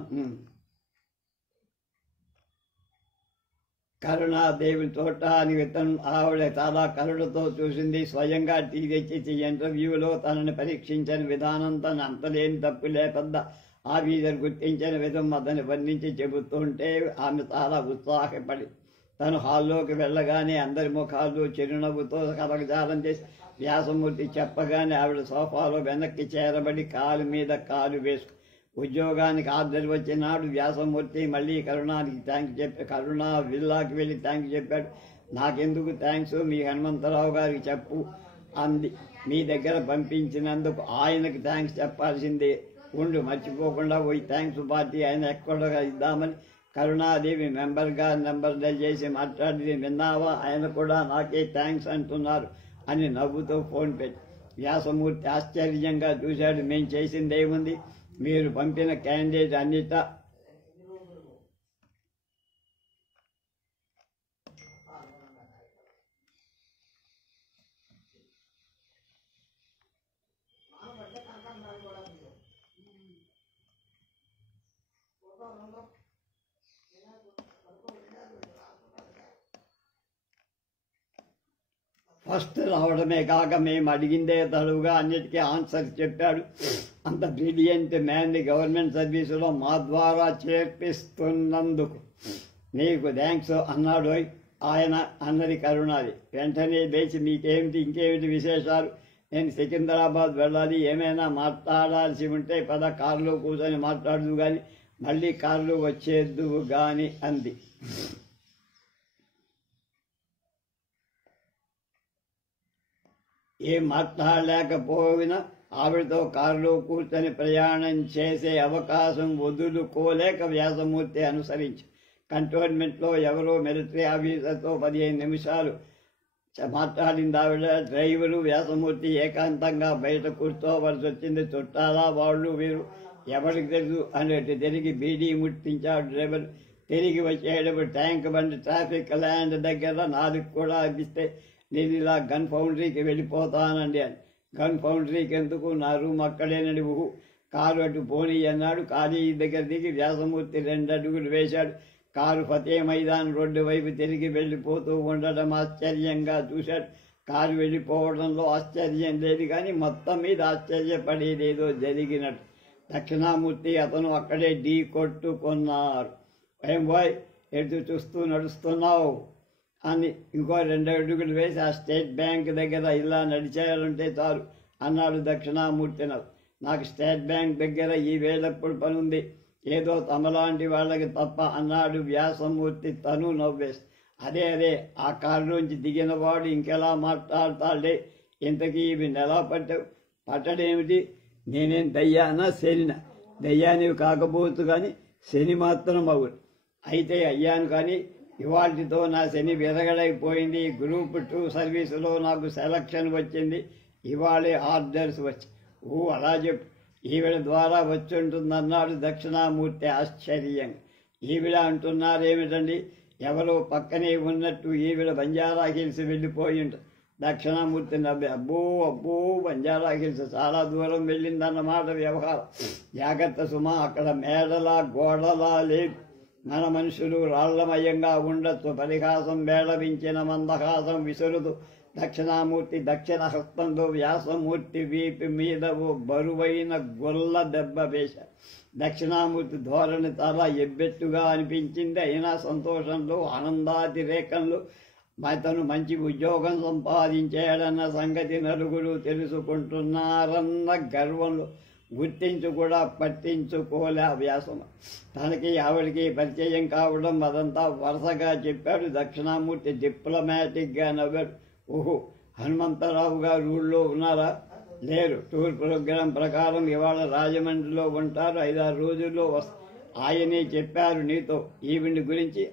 కరుణాదేవి చూడటానికి ఇతను ఆవిడ చాలా కరుణతో చూసింది. స్వయంగా టీ తెచ్చి ఇంటర్వ్యూలో తనని పరీక్షించిన విధానం, తన అంతలేని తప్పు లేపద్ద ఆఫీసర్ గుర్తించిన విధం అతన్ని వర్ణించి చెబుతుంటే ఆమె చాలా ఉత్సాహపడి తను హాల్లోకి వెళ్ళగానే అందరి ముఖాలు చిరునవ్వుతో కలగజాలం చేసి వ్యాసమూర్తి చెప్పగానే ఆవిడ సోఫాలో వెనక్కి చేరబడి కాలు మీద కాలు వేసు ఉద్యోగానికి ఆర్డర్ వచ్చినాడు. వ్యాసమూర్తి మళ్ళీ కరుణానికి థ్యాంక్స్ చెప్పి కరుణా విల్లాకి వెళ్ళి థ్యాంక్స్ చెప్పాడు. నాకెందుకు థ్యాంక్స్, మీ హనుమంతరావు గారికి చెప్పు అంది. మీ దగ్గర పంపించినందుకు ఆయనకు థ్యాంక్స్ చెప్పాల్సిందే, ఉండు మర్చిపోకుండా పోయి థ్యాంక్స్ పార్టీ ఆయన ఎక్కడ ఇద్దామని కరుణాదేవి మెంబర్ గారి నెంబర్ డైల్ చేసి మాట్లాడి, విన్నావా ఆయన కూడా నాకే థ్యాంక్స్ అంటున్నారు అని నవ్వుతూ ఫోన్ పెట్టి వ్యాసమూర్తి ఆశ్చర్యంగా చూశాడు. మేం చేసింది ఏముంది, మీరు పంపిన క్యాండిడేట్ అన్నిట ఫస్ట్ రావడమే కాక మేము అడిగిందే తడువుగా అన్నిటికీ ఆన్సర్ చెప్పాడు. అంత బ్రిలియంట్ మ్యాన్ని గవర్నమెంట్ సర్వీసులో మా ద్వారా చేర్పిస్తున్నందుకు నీకు థ్యాంక్స్ అన్నాడు ఆయన. అన్నది కరుణాది. వెంటనే లేచి మీకేమిటి, ఇంకేమిటి విశేషాలు, నేను సికింద్రాబాద్ వెళ్ళాలి, ఏమైనా మాట్లాడాల్సి ఉంటే పద కారులో కూర్చొని మాట్లాడదు కానీ మళ్ళీ కారులో వచ్చేద్దువు కానీ అంది. ఏం మాట్లాడలేకపోయినా ఆవిడతో కారులో కూర్చొని ప్రయాణం చేసే అవకాశం వదులుకోలేక వ్యాసమూర్తి అనుసరించి కంటోన్మెంట్లో ఎవరో మిలిటరీ ఆఫీసర్తో 15 నిమిషాలు మాట్లాడింది ఆవిడ. డ్రైవరు వ్యాసమూర్తి ఏకాంతంగా బయట కూర్చోవలసి వచ్చింది. చుట్టాలా వాళ్ళు వీరు ఎవరికి తెలుసు అనేట్టు తిరిగి బీడీ ముట్టించాడు డ్రైవర్. తిరిగి వచ్చేటప్పుడు ట్యాంక్ బండి ట్రాఫిక్ ల్యాండ్ దగ్గర 4 కూడా అనిపిస్తే నేను ఇలా గన్ ఫౌండరీకి వెళ్ళిపోతానండి అని. గన్ ఫౌండరీకి ఎందుకు, నా రూమ్ అక్కడేనని కారు అటు పోనీ అన్నాడు. ఖాళీ దగ్గర దిగి వ్యాసమూర్తి 2 అడుగులు వేశాడు. కారు ఫతే మైదాన్ రోడ్డు వైపు తిరిగి వెళ్ళిపోతూ ఉండడం ఆశ్చర్యంగా చూశాడు. కారు వెళ్ళిపోవడంలో ఆశ్చర్యం లేదు కానీ మొత్తం మీద ఆశ్చర్యపడేదేదో జరిగినట్టు. దక్షిణామూర్తి అతను అక్కడే ఢీ కొట్టుకున్నారు. ఏం బాయ్ ఎటు చూస్తూ నడుస్తున్నావు అని ఇంకో 2 అడుగులు వేసి ఆ స్టేట్ బ్యాంక్ దగ్గర ఇలా నడిచేయాలంటే చాలు అన్నాడు దక్షిణామూర్తి. నాకు స్టేట్ బ్యాంక్ దగ్గర ఈ వేళప్పుడు పనుంది, ఏదో తమలాంటి వాళ్ళకి తప్ప అన్నాడు వ్యాసమూర్తి. తను నవ్వేసి అదే ఆ కారులోంచి దిగినవాడు ఇంకెలా మాట్లాడతాడే, ఇంతకీ ఇవి నెలా పట్టడేమిటి, నేనేం దయ్యానా శనినా? దయ్యానివి కాకపోతు కానీ శని మాత్రం అవును. అయితే అయ్యాను కానీ ఇవాటితో నా శని విరగడైపోయింది. గ్రూప్ 2 సర్వీసులో నాకు సెలక్షన్ వచ్చింది. ఇవాళే ఆర్డర్స్ వచ్చి. అలా చెప్పు, ఈవిడ ద్వారా వచ్చుంటుందన్నాడు దక్షిణామూర్తి ఆశ్చర్యంగా. ఈవిడ అంటున్నారేమిటండి, ఎవరో పక్కనే ఉన్నట్టు ఈవిడ బంజారా హిల్స్ వెళ్ళిపోయి ఉంటుంది. దక్షిణామూర్తి నవ్వి అబ్బో బంజారా హిల్స్ చాలా దూరం వెళ్ళిందన్నమాట వ్యవహారం. జాగ్రత్త సుమా, అక్కడ మేడలా గోడలా లేదు. మన మనుషులు రాళ్లమయంగా ఉండొచ్చు. పరిహాసం మేళవించిన మందహాసం విసురుతూ దక్షిణామూర్తి దక్షిణ హస్తంలో వ్యాసమూర్తి వీపి మీద ఓ బరువైన గొల్ల దెబ్బ వేశారు. దక్షిణామూర్తి ధోరణి చాలా ఎబ్బెట్టుగా అనిపించింది. అయినా సంతోషంలో ఆనందాతిరేకంలో తను మంచి ఉద్యోగం సంపాదించాడన్న సంగతి నలుగురు తెలుసుకుంటున్నారన్న గర్వంలో గుర్తించు కూడా పట్టించుకోలే వ్యాసం. తనకి ఆవిడికి పరిచయం కావడం అదంతా వరుసగా చెప్పాడు. దక్షిణామూర్తి డిప్లొమాటిక్గా నవ్వాడు. ఓహో, హనుమంతరావు గారు ఊళ్ళో ఉన్నారా? లేరు. టూర్ ప్రోగ్రాం ప్రకారం ఇవాళ రాజమండ్రిలో ఉంటారు. 5-6 రోజుల్లో ఆయనే చెప్పారు నీతో ఈవిని గురించి.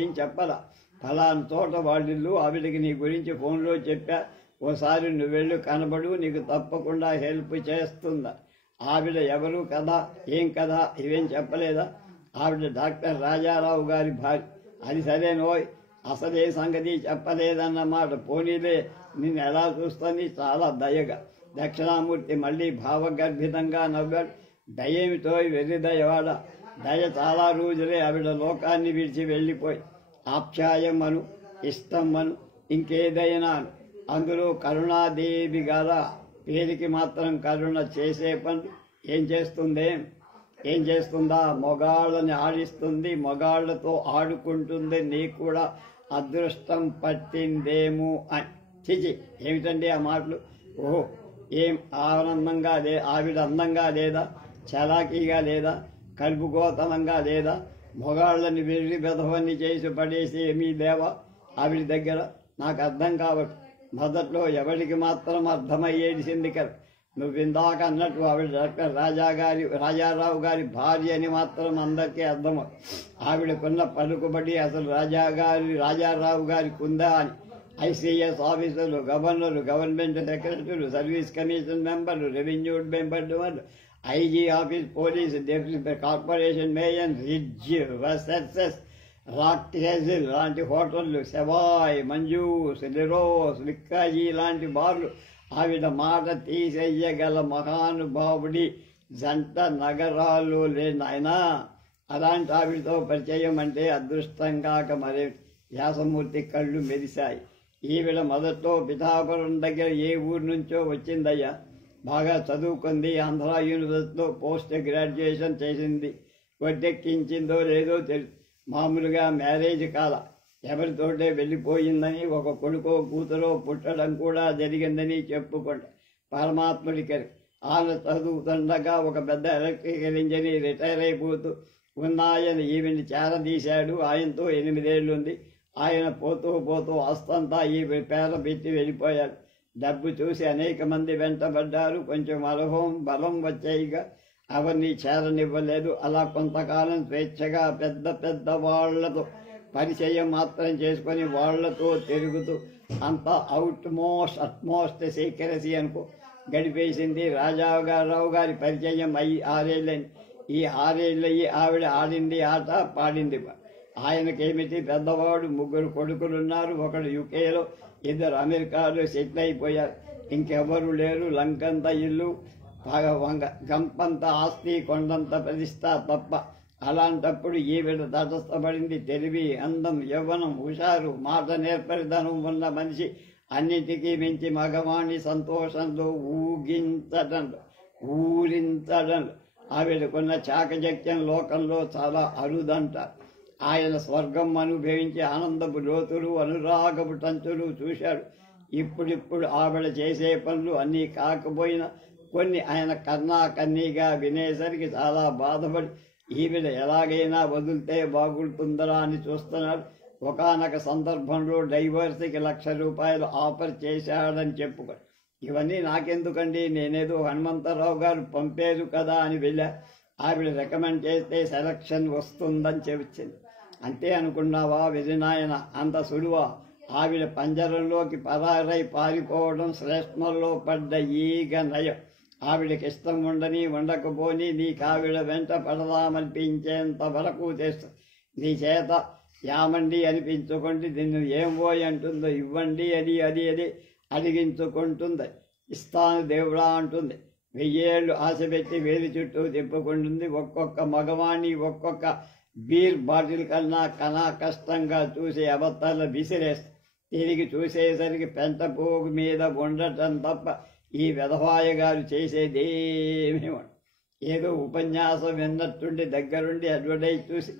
ఏం చెప్పరా? ఫలానా చోట వాళ్ళిల్లు, ఆవిడికి నీ గురించి ఫోన్లో చెప్పా. ఓసారి నువ్వు వెళ్ళు, కనబడు, నీకు తప్పకుండా హెల్ప్ చేస్తుందా? ఆవిడ ఎవరు కదా, ఏం కదా, ఇవేం చెప్పలేదా? ఆవిడ డాక్టర్ రాజారావు గారి భార్య. అది సరేనోయ్, అసలే సంగతి చెప్పలేదన్నమాట. పోనీలే, నిన్ను ఎలా చూస్తుంది? చాలా దయగా. దక్షిణామూర్తి మళ్ళీ భావగర్భితంగా నవ్వాడు. దయేమితో వెర్రి దయవాడ. దయ చాలా రోజులే ఆవిడ లోకాన్ని విడిచి వెళ్ళిపోయి. ఆప్యాయం అను, ఇష్టం అను, ఇంకేదైనా అను, అందులో కరుణాదేవి గార పేరుకి మాత్రం కరుణ చేసే పనులు ఏం చేస్తుందా? మొగాళ్ళని ఆడిస్తుంది, మొగాళ్లతో ఆడుకుంటుంది. నీకు కూడా అదృష్టం పట్టిందేమో అని. చిచి, ఏమిటండి ఆ మాటలు? ఓహో, ఏం ఆనందంగా ఆవిడ అందంగా లేదా? చలాకీగా లేదా? కలుపుగోతనంగా లేదా? మొగాళ్ళని వెర్రి బెదవన్ని చేసి పడేసి ఏమీ లేవా ఆవిడ దగ్గర? నాకు అర్థం కావచ్చు. మొదట్లో ఎవరికి మాత్రం అర్థమయ్యేసింది కదా. నువ్వు ఇందాక అన్నట్టు ఆవిడ డాక్టర్ రాజారావు గారి భార్య అని మాత్రం అందరికీ అర్థమవు. ఆవిడకున్న పలుకుబడి అసలు రాజారావు గారికి ఉందా అని. ఐసీఎస్ ఆఫీసర్లు, గవర్నర్లు, గవర్నమెంట్ సెక్రటరీలు, సర్వీస్ కమిషన్ మెంబర్లు, రెవెన్యూ మెంబర్లు, IG office, police, corporation mayor, ridge, versus, rock hassle లాంటి హోటళ్లు, సెవాయ్, మంజూస్, లిరోస్, విక్కాజీ లాంటి బార్లు. ఆవిడ మాట తీసేయగల మహానుభావుడి జంట నగరాలు లేనాయనా. అలాంటి ఆవిడతో పరిచయం అంటే అదృష్టం కాక మరే. వ్యాసమూర్తి కళ్ళు మెరిశాయి. ఈవిడ మొదట్లో పిఠాపురం దగ్గర ఏ ఊరు నుంచో వచ్చిందయ్యా. బాగా చదువుకుంది. ఆంధ్ర యూనివర్సిటీలో పోస్ట్ గ్రాడ్యుయేషన్ చేసింది. వడ్డెక్కించిందో లేదో తెలుసు. మామూలుగా మ్యారేజ్ కాల, ఎవరితోటే వెళ్ళిపోయిందని, ఒక కొడుకో కూతురో పుట్టడం కూడా జరిగిందని చెప్పుకోండి. పరమాత్ముడికి ఆమె చదువుతుండగా ఒక పెద్ద ఎలక్ట్రికల్ ఇంజనీర్ రిటైర్ అయిపోతూ ఉన్నాయని ఈవిని చేరదీశాడు. ఆయనతో 8 ఏళ్లుంది. ఆయన పోతూ పోతూ ఆస్తంతా ఈ పేర పెట్టి వెళ్ళిపోయాడు. డబ్బు చూసి అనేక మంది వెంటబడ్డారు. కొంచెం బలం వచ్చాయిగా అవన్నీ చేరనివ్వలేదు. అలా కొంతకాలం స్వేచ్ఛగా పెద్ద పెద్ద వాళ్లతో పరిచయం మాత్రం చేసుకొని వాళ్లతో తిరుగుతూ అంతా అట్మోస్ట్ సీక్రసీ అనుకో గడిపేసింది. రాజారావు గారి పరిచయం అయ్యి 6 ఏళ్ళని. ఈ 6 ఏళ్ళయ్యి ఆవిడ ఆడింది ఆట, పాడింది. ఆయనకేమిటి, పెద్దవాడు, 3 కొడుకులున్నారు. ఒకడు యుకేలో, 2 అమెరికాలో సెటిల్ అయిపోయారు. ఇంకెవరు లేరు. లంకంత ఇల్లు, గంపంత ఆస్తి, కొండంత ప్రతిష్ట తప్ప. అలాంటప్పుడు ఈవిడ తటస్థపడింది. తెలివి, అందం, యవ్వనం, హుషారు, మాట నేర్పరితనం ఉన్న మనిషి. అన్నిటికీ మించి మగవాణి సంతోషంలో ఊరించడంలో ఆవిడకున్న చాకచక్యం లోకంలో చాలా అరుదంట. ఆయన స్వర్గం అనుభవించి ఆనందపు లోతులు, అనురాగపు టంచులు చూశాడు. ఇప్పుడిప్పుడు ఆవిడ చేసే పనులు అన్నీ కాకపోయినా కొన్ని ఆయన కన్నీగా వినేసరికి చాలా బాధపడి ఈవిడ ఎలాగైనా వదిలితే బాగుంటుందరా అని చూస్తున్నాడు. ఒకానొక సందర్భంలో డైవర్స్కి ₹1,00,000 ఆఫర్ చేశాడని చెప్పుకో. ఇవన్నీ నాకెందుకండి, నేనేదో హనుమంతరావు గారు పంపారు కదా అని వెళ్ళా. ఆవిడ రికమెండ్ చేస్తే సెలక్షన్ వస్తుందని చెప్పింది. అంతే అనుకున్నావా విజయనాయన? అంత సులువా? ఆవిడ పంజరంలోకి పరారై పారిపోవడం శ్లేష్మంలో పడ్డ ఈగ నయం. ఆవిడకి ఇష్టం ఉండకపోని నీకావిడ వెంట పడదామనిపించేంత వరకు చేస్తుంది. నీ చేత యామండి అనిపించుకుంటే నిన్ను ఏం పోయి అంటుందో, ఇవ్వండి అది అడిగించుకుంటుంది. ఇస్తాను దేవుడా అంటుంది. 1000 ఏళ్ళు ఆశ పెట్టి వేలి చుట్టూ తిప్పుకుంటుంది. ఒక్కొక్క మగవాణ్ణి ఒక్కొక్క బీర్ బాటిల్ కన్నా కష్టంగా చూసి అవతల విసిరేస్తుంది. తిరిగి చూసేసరికి పెంటపోగు మీద ఉండటం తప్ప ఈ వెధవాయ గారు చేసేదేమీ ఉండదు. ఏదో ఉపన్యాసం విన్నట్టుండి దగ్గరుండి అడ్వర్టైజ్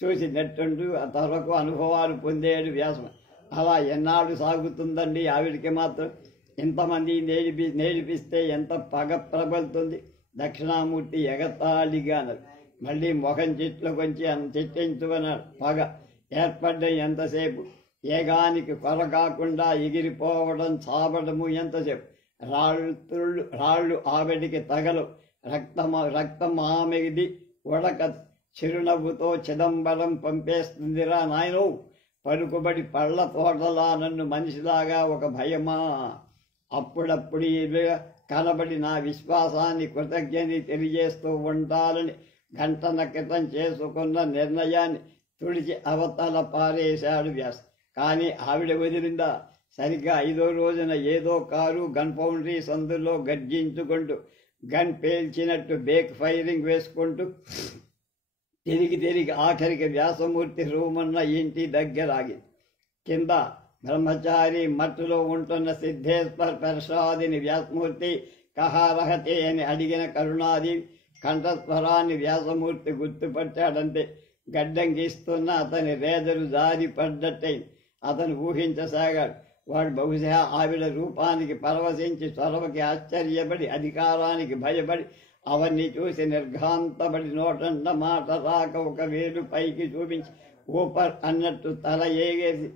చూసినట్టుంటూ తరకు అనుభవాలు పొందేడు వ్యాసం. అలా ఎన్నాళ్ళు సాగుతుందండి? ఆవిడికి మాత్రం ఇంతమంది నేర్పిస్తే ఎంత పగ ప్రబలుతుంది. దక్షిణామూర్తి ఎగతాళిగా అన్నారు. మళ్ళీ మొహం చెట్లు కొంచి చెట్టించుకున్నాడు. పగ ఏర్పడ్డ ఎంతసేపు, ఏగానికి కొర కాకుండా ఎగిరిపోవడం, చావడము ఎంతసేపు. రాళ్ళు ఆవిడికి తగలు, రక్తం ఆమెది ఉడక చిరునవ్వుతో చిదంబరం పంపేస్తుందిరా నాయనో. పలుకుబడి పళ్ళ తోటలా నన్ను మనిషిలాగా ఒక భయమా. అప్పుడప్పుడు కనబడి నా విశ్వాసాన్ని కృతజ్ఞని తెలియజేస్తూ ఉంటాలని గంటల క్రితం చేసుకున్న నిర్ణయాన్ని తుడిచి అవతల పారేశాడు వ్యాస్. కానీ ఆవిడ వదిలిందా? సరిగ్గా 5వ రోజున ఏదో కారు గన్ ఫౌండరీ సందులో గర్జించుకుంటూ గన్ పేల్చినట్టు బేక్ ఫైరింగ్ వేసుకుంటూ తిరిగి ఆఖరికి వ్యాసమూర్తి రూమన్న ఇంటి దగ్గర ఆగింది. కింద బ్రహ్మచారి మట్టులో ఉంటున్న సిద్ధేశ్వర్ ప్రసాదిని వ్యాసమూర్తి కహారహతే అని అడిగిన కరుణాది కంఠస్వరాన్ని వ్యాసమూర్తి గుర్తుపట్టాడంతే. గడ్డం గీస్తున్న అతని రేదలు జారి పడ్డట్టయింది. అతను ఊహించసాగాడు. వాడు బహుశా ఆవిడ రూపానికి పరవశించి, చొరవకి ఆశ్చర్యపడి, అధికారానికి భయపడి, అవన్నీ చూసి నిర్ఘాంతపడి నోటంట మాట రాక ఒక వేలు పైకి చూపించి ఊపర్ అన్నట్టు తల ఏగేసి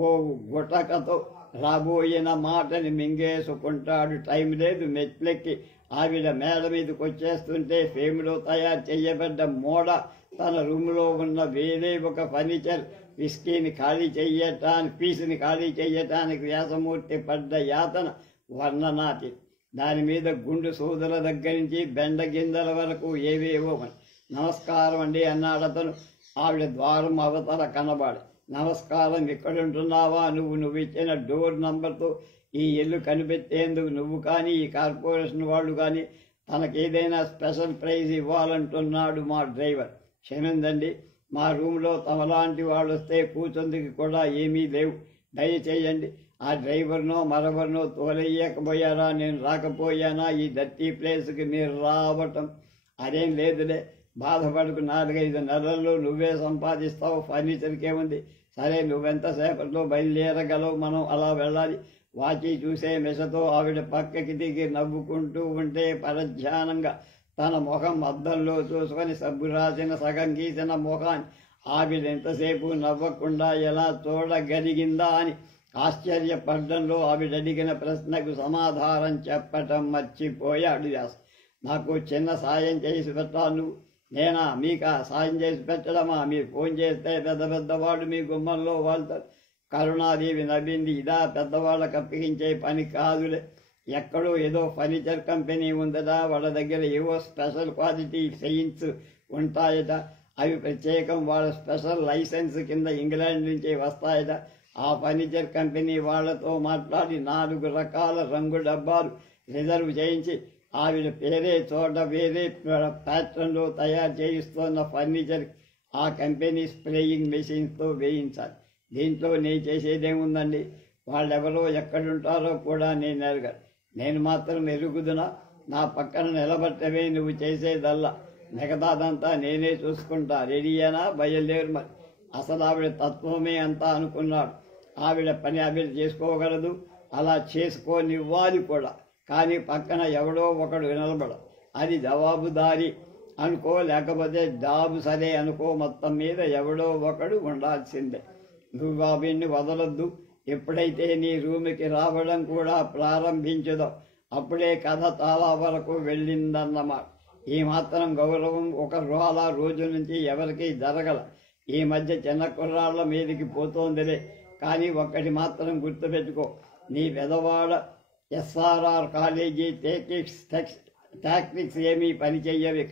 ఓ గుటకతో రాబోయిన మాటని మింగేసుకుంటాడు. టైం లేదు. మెట్లెక్కి ఆవిడ మేడ మీదకి వచ్చేస్తుంటే ఫేమ్లో తయారు చేయబడ్డ మోడ తన రూమ్లో ఉన్న వేరే ఒక ఫర్నిచర్ విస్కీని పీసుని ఖాళీ చెయ్యటానికి వ్యాసమూర్తి పడ్డ యాతన వర్ణనాతి. దాని మీద గుండు సూదుల దగ్గర నుంచి బెండ గింజల వరకు ఏవేవో. నమస్కారం అండి అన్నాడు అతను. ఆవిడ ద్వారం అవతల కనబడి, నమస్కారం, ఇక్కడుంటున్నావా? నువ్వు ఇచ్చిన డోర్ నంబర్తో ఈ ఇల్లు కనిపెట్టేందుకు నువ్వు కానీ ఈ కార్పొరేషన్ వాళ్ళు కానీ తనకేదైనా స్పెషల్ ప్రైజ్ ఇవ్వాలంటున్నాడు మా డ్రైవర్. క్షమించండి, మా రూమ్లో తమలాంటి వాళ్ళు వస్తే కూర్చొందుకు కూడా ఏమీ లేవు. దయచేయండి. ఆ డ్రైవర్నో మరెవరినో తోలయ్యకపోయారా? నేను రాకపోయానా? ఈ డర్టీ ప్లేస్కి మీరు రావటం అదేం లేదులే, బాధపడకు. 4-5 నెలల్లో నువ్వే సంపాదిస్తావు. ఫర్నిచర్కే ఉంది. సరే, నువ్వెంతసేపట్లో బయలుదేరగలవు? మనం అలా వెళ్ళాలి. వాచి చూసే మెసతో ఆవిడ పక్కకి దిగి నవ్వుకుంటూ ఉంటే పరధ్యానంగా తన ముఖం అద్దంలో చూసుకొని సబ్బు రాసిన సగం గీసిన ముఖాన్ని ఆవిడ ఎంతసేపు నవ్వకుండా ఎలా చూడగలిగిందా అని ఆశ్చర్యపడ్డంలో ఆవిడ అడిగిన ప్రశ్నకు సమాధానం చెప్పటం మర్చిపోయాడు వ్యాస్. నాకు చిన్న సాయం చేసి పెట్టాను. నేనా? మీకా సాయం చేసి పెట్టడమా? మీరు ఫోన్ చేస్తే పెద్దవాడు మీ గుమ్మంలో వాళ్తారు. కరుణాదేవి నవ్వింది. ఇదా పెద్దవాళ్ళకు అప్పగించే పని కాదులే. ఎక్కడో ఏదో ఫర్నిచర్ కంపెనీ ఉందట. వాళ్ళ దగ్గర ఏవో స్పెషల్ క్వాలిటీ సెయిన్స్ ఉంటాయట. అవి ప్రత్యేకం వాళ్ళ స్పెషల్ లైసెన్స్ కింద ఇంగ్లాండ్ నుంచి వస్తాయట. ఆ ఫర్నిచర్ కంపెనీ వాళ్లతో మాట్లాడి 4 రకాల రంగు డబ్బాలు రిజర్వ్ చేయించి ఆవిడ పేరే చోట వేరే ప్యాటర్న్లో తయారు చేయిస్తున్న ఫర్నిచర్ ఆ కంపెనీ స్ప్రేయింగ్ మెషిన్స్తో వేయించాలి. దీంట్లో నేను చేసేదేముందండి? వాళ్ళెవరో ఎక్కడుంటారో కూడా నేను ఎరగను. నేను మాత్రం ఎరుగుదునా? నా పక్కన నిలబట్టవే నువ్వు చేసేదల్లా. మిగతాదంతా నేనే చూసుకుంటా. రెడీయేనా? బయలుదేరు. మరి అసలు ఆవిడ తత్వమే అంతా అనుకున్నాడు. ఆవిడ పని ఆవిడ చేసుకోగలదు, అలా చేసుకోనివ్వాలి కూడా. కానీ పక్కన ఎవడో ఒకడు నిలబడ. అది జవాబుదారీ అనుకో, లేకపోతే జాబు సరే అనుకో. మొత్తం మీద ఎవడో ఒకడు ఉండాల్సిందే. నువ్వు ఆవిడ్ని వదలొద్దు. ఎప్పుడైతే నీ రూమ్కి రావడం కూడా ప్రారంభించదో అప్పుడే కథ చాలా వరకు వెళ్ళిందన్నమాట. ఈ మాత్రం గౌరవం ఒకవేళ రోజు నుంచి ఎవరికి జరగల. ఈ మధ్య చిన్న కుర్రాళ్ల మీదకి పోతోందిలే. కానీ ఒక్కటి మాత్రం గుర్తుపెట్టుకో, నీ పెదవాడ SRR కాలేజీ టాక్టిక్స్ ఏమీ పని చెయ్యవి.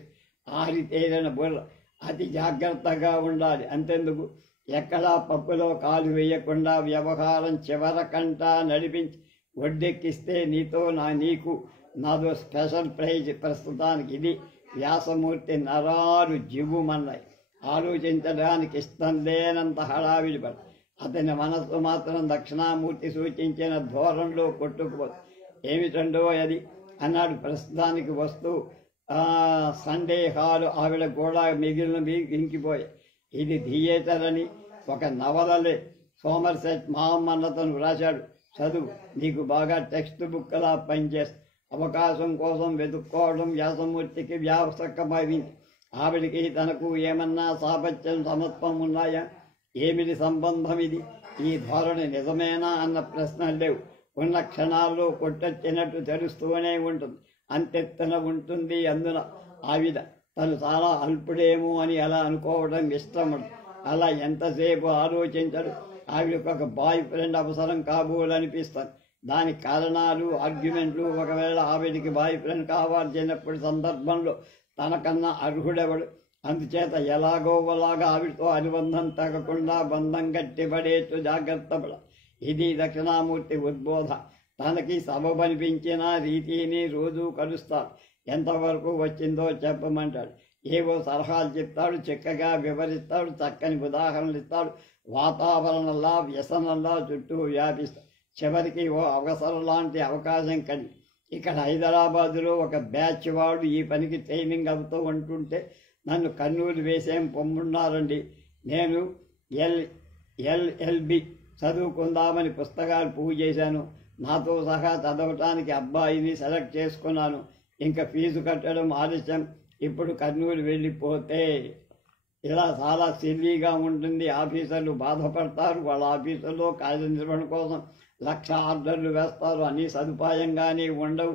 ఆరితేరిన బుర్ర, అతి జాగ్రత్తగా ఉండాలి. అంతెందుకు, ఎక్కడా పప్పులో కాలు వేయకుండా వ్యవహారం చివరకంటా నడిపించి ఒడ్డెక్కిస్తే నీకు నాదో స్పెషల్ ప్రైజ్. ప్రస్తుతానికి ఇది. వ్యాసమూర్తి నరాలు జివ్వుమన్నాయి. ఆలోచించడానికి ఇష్టం లేనంత హడావిడి పడి అతని మనస్సు మాత్రం దక్షిణామూర్తి సూచించిన ధోరణిలో కొట్టుకుపోతుంది. ఏమిటండో అది అన్నాడు. ప్రస్తుతానికి వస్తూ సందేహాలు ఆవిడ కూడా మిగిలినవి ఇంకిపోయాయి. ఇది థియేటర్ అని ఒక నవలలే సోమర్సెట్ మహమ్మన్నతను వ్రాశాడు. చదువు, నీకు బాగా టెక్స్ట్ బుక్లా పనిచేస్తుంది. అవకాశం కోసం వెతుక్కోవడం వ్యాసమూర్తికి వ్యాపకమైంది. ఆవిడికి తనకు ఏమన్నా సాపత్యం సమత్వం ఉన్నాయా? ఏమిటి సంబంధం ఇది? ఈ ధోరణి నిజమేనా అన్న ప్రశ్నలు లేవు. ఉన్న క్షణాల్లో కొట్టొచ్చినట్టు తెలుస్తూనే ఉంటుంది. అంతెత్తున ఉంటుంది. అందున ఆవిడ తను చాలా అల్పుడేమో అని అలా అనుకోవడం ఇష్టం. అలా ఎంతసేపు ఆలోచించడు. ఆవిడకు ఒక బాయ్ ఫ్రెండ్ అవసరం కాబోలనిపిస్తుంది. దానికి కారణాలు, ఆర్గ్యుమెంట్లు. ఒకవేళ ఆవిడికి బాయ్ ఫ్రెండ్ కావాల్సినప్పుడు సందర్భంలో తనకన్నా అర్హుడెవడు? అందుచేత ఎలాగోలాగా ఆవిడతో అనుబంధం తగ్గకుండా బంధం గట్టిపడేట్టు జాగ్రత్త పడ. ఇది దక్షిణామూర్తి ఉద్బోధ. తనకి సబబనిపించిన రీతిని రోజూ కలుస్తాడు. ఎంతవరకు వచ్చిందో చెప్పమంటాడు. ఏవో సలహాలు చెప్తాడు, చక్కగా వివరిస్తాడు, చక్కని ఉదాహరణలు ఇస్తాడు. వాతావరణంలా వ్యసనంలా చుట్టూ వ్యాపిస్తాడు. చివరికి ఓ అవసరం లాంటి అవకాశం కలిగి ఇక్కడ హైదరాబాదులో ఒక బ్యాచ్ వాడు ఈ పనికి ట్రైనింగ్ అవుతూ ఉంటుంటే నన్ను కర్నూలు వేసేం పొమ్మున్నారండి. నేను ఎల్ఎల్బి చదువుకుందామని పుస్తకాలు పూజ చేశాను. నాతో సహా చదవటానికి అబ్బాయిని సెలెక్ట్ చేసుకున్నాను. ఇంకా ఫీజు కట్టడం ఆలస్యం. ఇప్పుడు కర్నూలు వెళ్ళిపోతే ఇలా చాలా సిల్లీగా ఉంటుంది. ఆఫీసర్లు బాధపడతారు. వాళ్ళ ఆఫీసుల్లో కార్యనిర్వహణ కోసం 1,00,000 ఆర్డర్లు వేస్తారు. అన్నీ సదుపాయంగానే ఉండవు.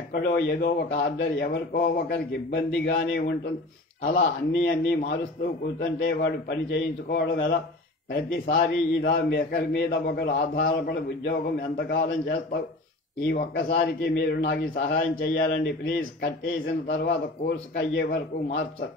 ఎక్కడో ఏదో ఒక ఆర్డర్ ఎవరికో ఒకరికి ఇబ్బందిగానే ఉంటుంది. అలా అన్నీ మారుస్తూ కూర్చుంటే వాడు పని చేయించుకోవడం ఎలా? ప్రతిసారి ఇలా ఒకరి మీద ఒకరు ఆధారపడి ఉద్యోగం ఎంతకాలం చేస్తావు? ఈ ఒక్కసారికి మీరు నాకు సహాయం చెయ్యాలండి ప్లీజ్. కట్టేసిన తర్వాత కోర్సుకు అయ్యే వరకు మార్చరు.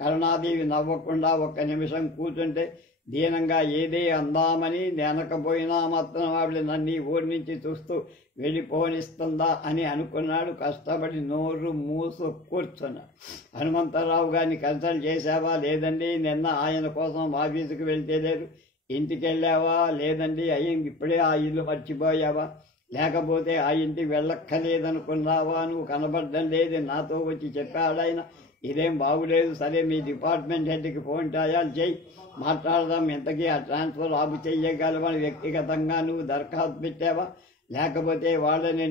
కరుణాదేవి నవ్వకుండా ఒక్క నిమిషం కూర్చుంటే దీనంగా ఏదే అందామని నెనకపోయినా మాత్రం ఆవిడ నన్ను ఊరి నుంచి చూస్తూ వెళ్ళిపోనిస్తుందా అని అనుకున్నాడు. కష్టపడి నోరు మూసు కూర్చున్నాడు. హనుమంతరావు గారిని కన్సల్ట్ చేశావా? లేదండి. నిన్న ఆయన కోసం ఆఫీసుకు వెళ్తే లేదు. ఇంటికి వెళ్ళావా? లేదండి. అయ్యింది. ఇప్పుడే ఆ ఇల్లు మర్చిపోయావా? లేకపోతే ఆ ఇంటికి వెళ్ళక్కర్లేదనుకున్నావా? నువ్వు కనబడ్డం లేదు. నాతో వచ్చి చెప్పాడాయన. ఇదేం బాగులేదు. సరే, మీ డిపార్ట్మెంట్ హెడ్కి ఫోన్ ట్రయల్ చేయి, మాట్లాడదాం. ఇంతకీ ఆ ట్రాన్స్ఫర్ ఆపు చెయ్యగలవని వ్యక్తిగతంగా నువ్వు దరఖాస్తు పెట్టావా? లేకపోతే వాళ్ళని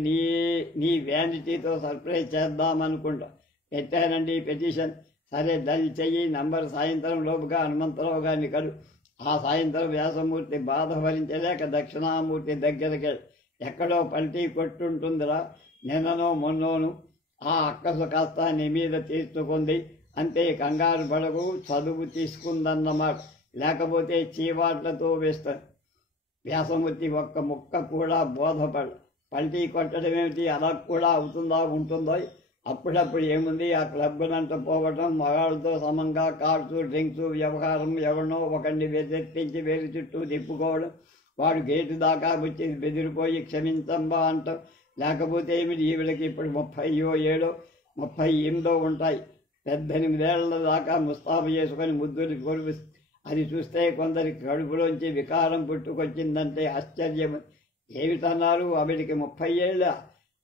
నీ వ్యానిటీతో సర్ప్రైజ్ చేద్దామనుకుంటా. పెట్టానండి పిటిషన్. సరే, దళి చెయ్యి. నంబర్ సాయంత్రం లోపుగా హనుమంతరావు గారిని కలు. ఆ సాయంత్రం వ్యాసమూర్తి బాధ భరించలేక దక్షిణామూర్తి దగ్గరికి ఎక్కడో పల్టీ కొట్టుంటుందిరా. నిన్ననో మొన్నోను ఆ అక్కసు కాస్త నీ మీద తీర్చుకుంది అంతే. కంగారు పడకు, చదువు తీసుకుందన్నమాట. లేకపోతే చీవాట్లతో వేస్తాను. వ్యాసమూర్తి ఒక్క ముక్క కూడా బోధపడ. పల్టీ కొట్టడం ఏమిటి? అలా కూడా ఉంటుందో? అప్పుడప్పుడు ఏముంది? ఆ క్లబ్నంట పోవటం, మగాళ్ళతో సమంగా కార్సు, డ్రింక్స్ వ్యవహారం, ఎవరినో ఒకరిని వెతెత్తించి వేరు చుట్టూ తిప్పుకోవడం, వాడు గేటు దాకా వచ్చి బెదిరిపోయి క్షమించంబా అంటాం. లేకపోతే ఏమిటి? ఈవిడకి ఇప్పుడు 37 38 ఉంటాయి. 18 ఏళ్ల దాకా ముస్తాబు చేసుకొని ముద్దులు కొడుకు. అది చూస్తే కొందరికి కడుపులోంచి వికారం పుట్టుకొచ్చిందంటే ఆశ్చర్యం. ఏమిటన్నారు? ఆవిడికి 30 ఏళ్ళ,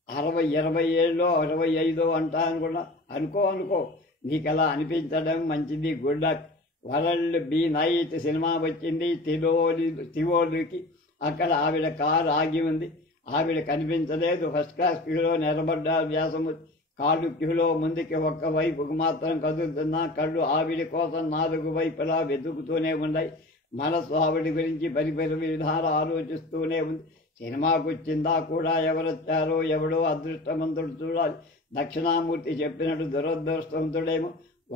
60 20 ఏళ్ళో 65 అంటా అనుకున్నా. అనుకో నీకలా అనిపించడం మంచిది. Good luck. World be night cinema వచ్చింది తివోలికి. అక్కడ ఆవిడ కారు ఆగి ఉంది. ఆవిడ కనిపించలేదు. ఫస్ట్ క్లాస్ క్యూలో నిలబడ్డారు వ్యాసమూర్తి. కాళ్ళు క్యూలో ముందుకి ఒక్క వైపుకు మాత్రం కదులుతున్నా కళ్ళు ఆవిడ కోసం 4 వైపులా వెతుకుతూనే ఉన్నాయి. మనసు ఆవిడ గురించి పరిపరి విధాలు ఆలోచిస్తూనే ఉంది. సినిమాకు వచ్చిందా కూడా ఎవరొచ్చారో ఎవడో అదృష్టవంతుడు చూడాలి. దక్షిణామూర్తి చెప్పినట్టు దురదృష్టవంతుడేమో.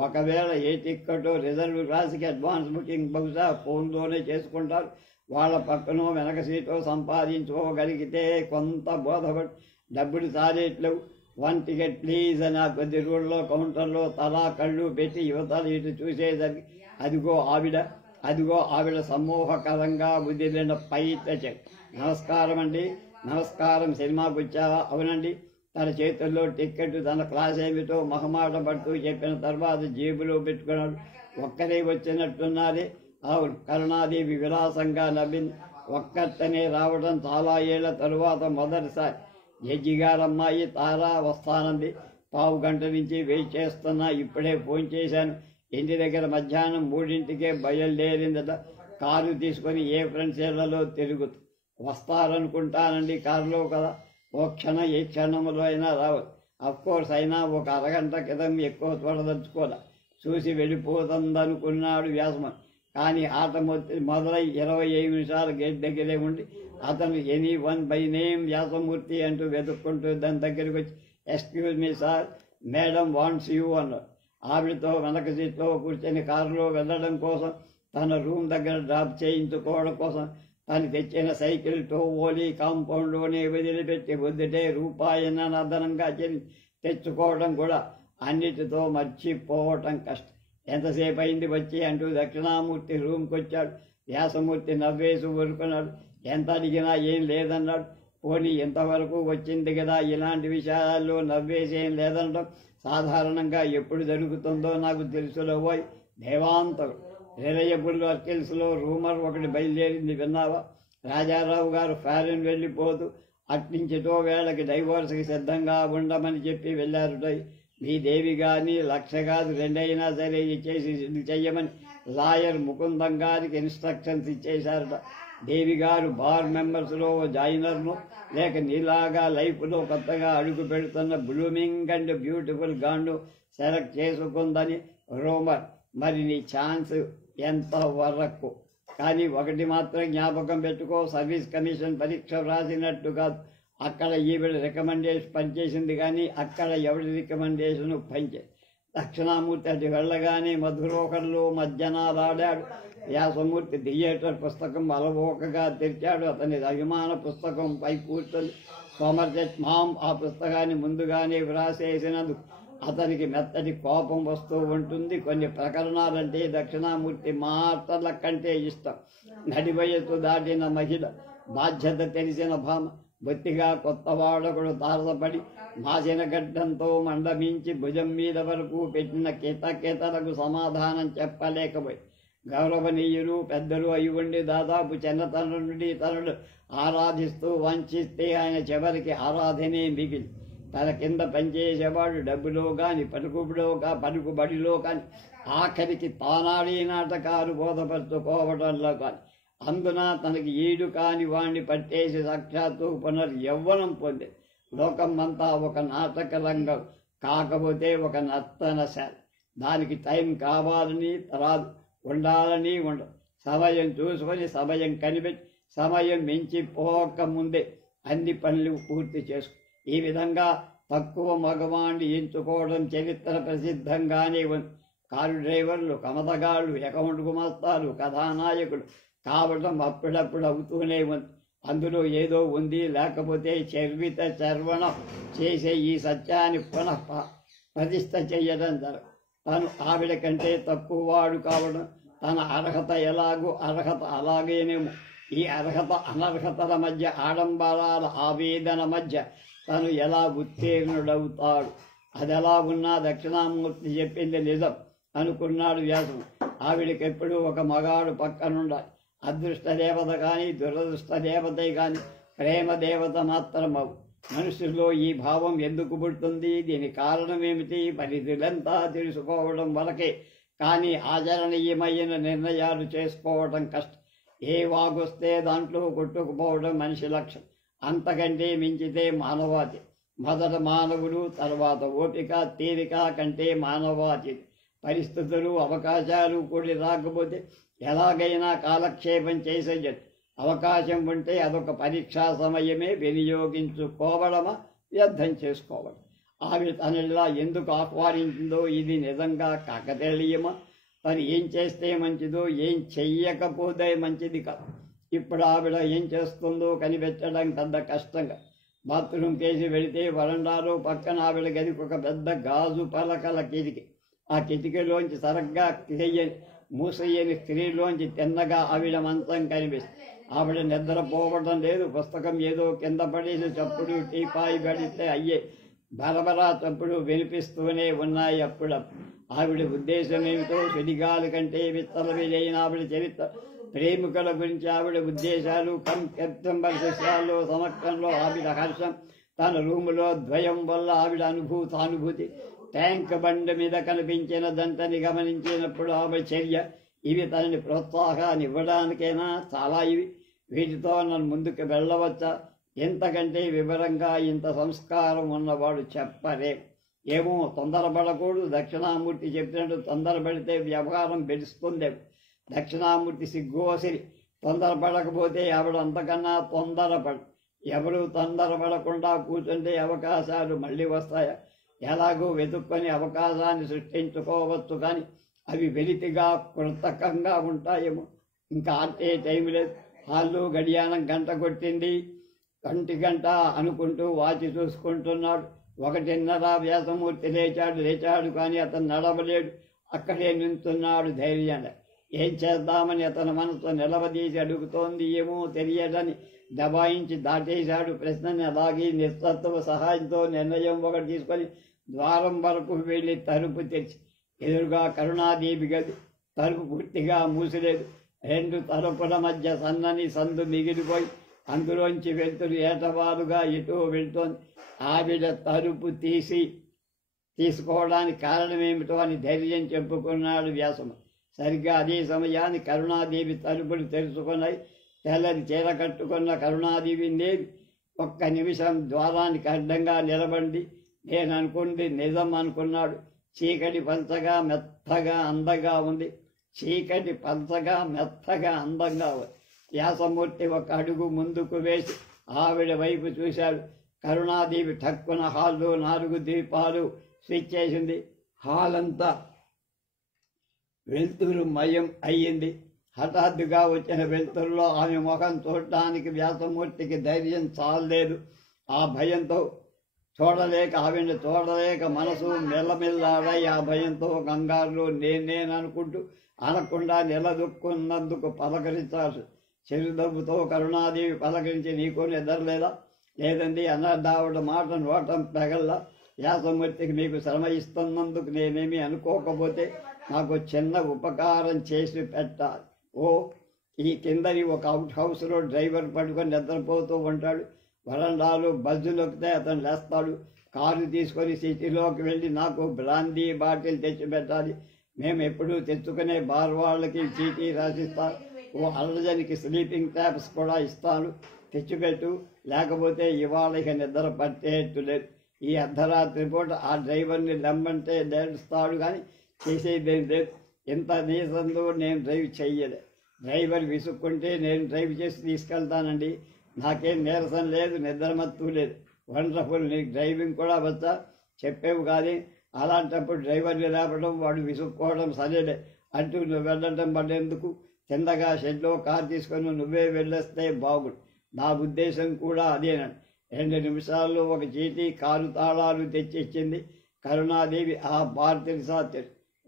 ఒకవేళ ఏ టిక్కెటో రిజర్వ్ క్లాస్కి అడ్వాన్స్ బుకింగ్ బహుశా ఫోన్లోనే చేసుకుంటారు. వాళ్ళ పక్కనో వెనక సీటో సంపాదించుకోగలిగితే కొంత బోధపడి డబ్బులు సారేట్లేవు. 1 టికెట్ ప్లీజ్ అని ఆ కొద్ది రూళ్ళలో కౌంటర్లో తలా కళ్ళు పెట్టి యువతలు ఇటు చూసేసరికి అదిగో ఆవిడ సమూహకరంగా వదిలిన పైట నమస్కారం అండి. నమస్కారం. సినిమాకు వచ్చావా? అవునండి. తన చేతుల్లో టిక్కెట్, తన క్లాస్ ఏమిటో మొహమాట పడుతూ చెప్పిన తర్వాత జేబులో పెట్టుకున్నాడు. ఒక్కరే వచ్చినట్టున్నది. అవును, కరుణాదేవి విలాసంగా నవ్వింది. ఒక్కతనే రావడం చాలా ఏళ్ల తరువాత మొదటిసారి. జడ్జి గారమ్మాయి తారా వస్తానంది. పావు గంట నుంచి వెయిట్ చేస్తున్నా. ఇప్పుడే ఫోన్ చేశాను. ఇంటి దగ్గర మధ్యాహ్నం 3ంటికే బయలుదేరిందట. కారు తీసుకొని ఏ ఫ్రెండ్స్ ఇళ్లలో తిరుగుతూ వస్తారనుకుంటానండి. కారులో కదా, ఓ క్షణం ఏ క్షణంలో అయినా రావచ్చు. అఫ్కోర్స్ అయినా ఒక అరగంట క్రితం ఎక్కువ చూడదలుచుకోలే. చూసి వెళ్ళిపోతుందనుకున్నాడు వ్యాసమన్. కానీ ఆట మొదలై 25 నిమిషాలు గేట్ దగ్గరే ఉండి అతను any one by name Vyasamurthy అంటూ వెతుక్కుంటూ దాని దగ్గరికి వచ్చి, excuse me sir, madam wants you అన్నాడు. ఆవిడతో వెనక సీట్లో కూర్చొని కారులో వెళ్ళడం కోసం, తన రూమ్ దగ్గర డ్రాప్ చేయించుకోవడం కోసం తను తెచ్చిన సైకిల్ టోవోలి కాంపౌండ్లోనే వదిలిపెట్టి వద్దుటే రూపాయన అదనంగా తెచ్చుకోవడం కూడా అన్నిటితో మర్చిపోవటం కష్టం. ఎంతసేపు అయింది వచ్చి అంటూ దక్షిణామూర్తి రూమ్కి వచ్చాడు. వ్యాసమూర్తి నవ్వేసి ఊరుకున్నాడు. ఎంత అడిగినా ఏం లేదన్నాడు. పోనీ ఇంతవరకు వచ్చింది కదా, ఇలాంటి విషయాల్లో నవ్వేసేం లేదనడం సాధారణంగా ఎప్పుడు జరుగుతుందో నాకు తెలుసులోబోయ్. దేవాంతరు రిలయబుల్ ఆర్టికల్స్లో రూమర్ ఒకటి బయలుదేరింది విన్నావా? రాజారావు గారు ఫారిన్ వెళ్ళిపోతూ అట్నుంచిటో వేళకి డైవోర్స్కి సిద్ధంగా ఉండమని చెప్పి వెళ్ళారుటోయ్. మీ దేవి గారిని 1,00,000 కాదు 2 అయినా సరే ఇచ్చేసి చెయ్యమని లాయర్ ముకుందం గారికి ఇన్స్ట్రక్షన్స్ ఇచ్చేశారట. దేవి గారు బార్ మెంబర్స్లో జాయినర్ను, లేక నీలాగా లైఫ్లో కొత్తగా అడుగు పెడుతున్న బ్లూమింగ్ అండ్ బ్యూటిఫుల్ గాండు సెలెక్ట్ చేసుకుందని రూమర్. మరి నీ ఛాన్స్ ఎంత వరకు? కానీ ఒకటి మాత్రం జ్ఞాపకం పెట్టుకో, సర్వీస్ కమిషన్ పరీక్ష రాసినట్టు కాదు. అక్కడ ఈవిడ రికమెండేషన్ పనిచేసింది, కానీ అక్కడ ఎవరి రికమెండేషన్ పనిచే. దక్షిణామూర్తి అటు వెళ్ళగానే మధురోకర్లో మధ్యనాలాడాడు. వ్యాసమూర్తి థియేటర్ పుస్తకం అలవోకగా తెరిచాడు. అతని అభిమాన పుస్తకం పై కూర్చొని సోమర్జెట్ మామ్ ఆ పుస్తకాన్ని ముందుగానే వ్రాసేసినందుకు అతనికి మెత్తటి కోపం వస్తూ ఉంటుంది. కొన్ని ప్రకరణాలంటే దక్షిణామూర్తి మాటల కంటే ఇష్టం. నడి వయస్సు దాటిన మహిళ, బాధ్యత తెలిసిన భామ, బొత్తిగా కొత్త వాడకుడు తారసపడి మాసిన గడ్డంతో మండమించి భుజం మీద వరకు పెట్టిన కితకితలకు సమాధానం చెప్పలేకపోయి. గౌరవనీయులు పెద్దలు అయి ఉండి దాదాపు చిన్నతనం నుండి తనను ఆరాధిస్తూ వంచిస్తే ఆయన చివరికి ఆరాధనే మిగిలి. తన కింద పనిచేసేవాడు డబ్బులో కానీ పలుకుబడిలో కానీ ఆఖరికి తానాడి నాటకాలు బోధపరుచుకోవడంలో కానీ అందున తనకి ఈడు కాని వాణ్ణి పట్టేసి సాక్షాత్తు పునర్యవ్వనం పొందే. లోకం అంతా ఒక నాటక రంగం, కాకపోతే ఒక నర్తనశాల. దానికి టైం కావాలని రాదు, ఉండాలని ఉండదు. సమయం చూసుకొని సమయం కనిపెట్టి సమయం మించి పోకముందే అన్ని పనులు పూర్తి చేసుకు. ఈ విధంగా తక్కువ మగవాణ్ణి ఎంచుకోవడం చరిత్ర ప్రసిద్ధంగానే ఉంది. కారు డ్రైవర్లు, కమతగాళ్ళు, అకౌంట్ గుమస్తాలు, కథానాయకులు కావడం అప్పుడప్పుడు అవుతూనే ఉంది. అందులో ఏదో ఉంది, లేకపోతే చర్వణం చేసే ఈ సత్యాన్ని పునః ప్రతిష్ట చెయ్యడం జరగదు. తను ఆవిడ కంటే తక్కువ వాడు కావడం, తన అర్హత ఎలాగో అర్హత అలాగేనేమో. ఈ అర్హత అనర్హతల మధ్య, ఆడంబరాల ఆవేదన మధ్య తను ఎలా ఉత్తీర్ణుడవుతాడు? అదెలా ఉన్నా దక్షిణామూర్తి చెప్పింది నిజం అనుకున్నాడు వ్యాసుడు. ఆవిడకెప్పుడు ఒక మగాడు పక్కనుండాలి. అదృష్ట దేవత కానీ దురదృష్ట దేవతే కానీ ప్రేమ దేవత మాత్రమవు. మనుషుల్లో ఈ భావం ఎందుకు పుడుతుంది? దీని కారణమేమిటి? పరిధులంతా తెలుసుకోవడం వరకే, కానీ ఆచరణీయమైన నిర్ణయాలు చేసుకోవడం కష్టం. ఏ వాగొస్తే దాంట్లో కొట్టుకుపోవడం మనిషి లక్ష్యం. అంతకంటే మించితే మానవాతి. మొదట మానవుడు, తర్వాత ఓపిక తీరిక కంటే మానవాతి. పరిస్థితులు అవకాశాలు కూడి రాకపోతే ఎలాగైనా కాలక్షేపం చేసేయచ్చు. అవకాశం ఉంటే అదొక పరీక్షా సమయమే, వినియోగించుకోవడమా వ్యర్థం చేసుకోవడం. ఆమె తనలా ఎందుకు ఆహ్వానించిందో ఇది నిజంగా కాకతీయమా? మరి ఏం చేస్తే మంచిదో, ఏం చెయ్యకపోతే మంచిది కాదు. ఇప్పుడు ఆవిడ ఏం చేస్తుందో కనిపెట్టడం పెద్ద కష్టంగా. బాత్రూమ్ కేసి వెళితే వరండాలో పక్కన ఆవిడ గదికి ఒక పెద్ద గాజు పలకల కిటికీ. ఆ కిటికీలోంచి సరగ్గా మూసయ్యని స్త్రీలోంచి తిన్నగా ఆవిడ మంచం కనిపిస్తుంది. ఆవిడ నిద్రపోవడం లేదు. పుస్తకం ఏదో కింద పడేసి చప్పుడు టీపాయి పడితే అయ్యే. బరబరా చప్పుడు వినిపిస్తూనే ఉన్నాయి. అప్పుడు ఆవిడ ఉద్దేశం ఏమిటో సుడిగాలి కంటే విత్తలవిలైన ఆవిడ చరిత్ర, ప్రేమికుల గురించి ఆవిడ ఉద్దేశాలు, సెప్టెంబర్ శిష్యాల్లో సమక్షంలో ఆవిడ హర్షం, తన రూములో ద్వయం వల్ల ఆవిడ అనుభూతి, ట్యాంక్ బండ్ మీద కనిపించిన దంటని గమనించినప్పుడు ఆవిడ చర్య, ఇవి తనని ప్రోత్సాహాన్ని ఇవ్వడానికైనా చాలా. వీటితో నన్ను ముందుకు వెళ్ళవచ్చా? ఎంతకంటే వివరంగా ఇంత సంస్కారం ఉన్నవాడు చెప్పరే. ఏమో తొందరపడకూడదు. దక్షిణామూర్తి చెప్పినట్టు తొందరపడితే వ్యవహారం పెడుస్తుంది. దక్షిణామూర్తి సిగ్గోసిరి. తొందరపడకపోతే ఆవిడ అంతకన్నా తొందరపడు. ఎవరు తొందరపడకుండా కూర్చుంటే అవకాశాలు మళ్ళీ వస్తాయా? ఎలాగో వెతుక్కొని అవకాశాన్ని సృష్టించుకోవచ్చు, కానీ అవి వెలితిగా కృతకంగా ఉంటాయేమో. ఇంకా ఆటే టైం లేదు. హాల్లో గడియారం గంట కొట్టింది. 1 గంట అనుకుంటూ వాచి చూసుకుంటున్నాడు. 1:30 వ్యాసమూర్తి లేచాడు కానీ అతను నడవలేడు. అక్కడే నించున్నాడు ధైర్యంగా. ఏం చేద్దామని అతని మనసు నిలవదీసి అడుగుతోంది. ఏమో తెలియదని దబాయించి దాటేశాడు ప్రశ్నని. అలాగే నిస్సత్వ సహాయంతో నిర్ణయం ఒకటి తీసుకొని ద్వారం వరకు వెళ్ళి తలుపు తెరిచి, ఎదురుగా కరుణాదేవి గది. తలుపు పూర్తిగా మూసిలేదు. 2 తలుపుల మధ్య సన్నని సందు మిగిలిపోయి అందులోంచి వెళ్తురు ఏటవారుగా ఎటో వెళ్తోంది. ఆవిడ తలుపు తీసుకోవడానికి కారణమేమిటో అని ధైర్యం చెప్పుకున్నాడు వ్యాసము. సరిగ్గా అదే సమయాన్ని కరుణాదేవి తలుపులు తెరుచుకున్నాయి. తెల్లని చీర కట్టుకున్న కరుణాదేవిదేవి 1 నిమిషం ద్వారానికి అడ్డంగా నిలబడి, నేను అనుకుంది నిజం అనుకున్నాడు. చీకటి పంచగా మెత్తగా అందంగా ఉంది. చీకటి పంచగా మెత్తగా అందంగా ఉంది. వ్యాసమూర్తి 1 అడుగు ముందుకు వేసి ఆవిడ వైపు చూశాడు. కరుణాదేవి ఠక్కున హాల్లో 4 దీపాలు స్విచ్ చేసింది. హాల్ అంతా వెలుతురు మయం అయ్యింది. హఠాత్తుగా వచ్చిన వెలుతురులో ఆమె ముఖం చూడటానికి వ్యాసమూర్తికి ధైర్యం చాలలేదు. ఆ భయంతో ఆవిడ చూడలేక మనసు మెల్లమెల్లాడై ఆ భయంతో కంగారులో నేనేననుకుంటూ అనకుండా నిలదొక్కున్నందుకు పలకరించాల్సి. చిరుదవ్వుతో కరుణాదేవి పలకరించి, నీకు నిద్రలేదా? లేదండి అన్నదావిడ మాట నోటం పెగల్లా. వ్యాసమూర్తికి మీకు శ్రమ ఇస్తున్నందుకు నేనేమి అనుకోకపోతే నాకు చిన్న ఉపకారం చేసి పెట్టాలి. ఓ, ఈ కిందని ఒక అవుట్ హౌస్లో డ్రైవర్ పట్టుకొని నిద్రపోతూ ఉంటాడు. వరండాలో బస్సు నొక్కితే అతను లేస్తాడు. కారు తీసుకొని సిటీలోకి వెళ్ళి నాకు బ్రాందీ బాటిల్ తెచ్చిపెట్టాలి. మేము ఎప్పుడూ తెచ్చుకునే బార్ వాళ్ళకి చీటీ రాసిస్తాను. ఓ అల్లజనికి స్లీపింగ్ ట్యాబ్స్ కూడా ఇస్తాను, తెచ్చిపెట్టు. లేకపోతే ఇవాళ ఇక నిద్ర పట్టేట్టు లేదు. ఈ అర్ధరాత్రి పూట ఆ డ్రైవర్ని లెమ్మంటే నేడుస్తాడు, కానీ చేసేదేం లేదు. ఎంత నీసందో నేను డ్రైవ్ చెయ్యలే. డ్రైవర్ విసుక్కుంటే నేను డ్రైవ్ చేసి తీసుకెళ్తానండి. నాకేం నీరసం లేదు, నిద్రమత్తు లేదు. వండర్ఫుల్, నీకు డ్రైవింగ్ కూడా వచ్చా? చెప్పేవు కానీ అలాంటప్పుడు డ్రైవర్ని లేపడం, వాడు విసుక్కోవడం సరేలే అంటూ నువ్వు వెళ్ళటం పడేందుకు? కిందగా షెడ్లో కారు తీసుకొని నువ్వే వెళ్ళేస్తే బాగుండు. నా ఉద్దేశం కూడా అదేనండి. 2 నిమిషాల్లో ఒక చీటీ, కారు తాళాలు తెచ్చిచ్చింది కరుణాదేవి. ఆ బార్ తెలుసా?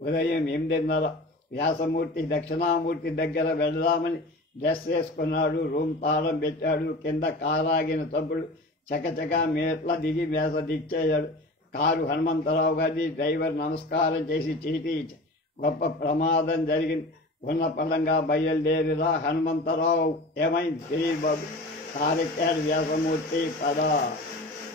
ఉదయం 8:30. వ్యాసమూర్తి దక్షిణామూర్తి దగ్గర వెళదామని డ్రెస్ వేసుకున్నాడు. రూమ్ తాళం పెట్టాడు. కింద కారాగిన తప్పుడు చకచక మేట్ల దిగి వ్యాస దిచ్చేశాడు. కారు హనుమంతరావు గారి. డ్రైవర్ నమస్కారం చేసి చీటీ ఇచ్చాడు. గొప్ప ప్రమాదం జరిగింది. ఉన్న పడంగా బయలుదేరిరా. హనుమంతరావు, ఏమైంది? తెలియదు బాబు. కారెక్కాడు వ్యాసమూర్తి. పదా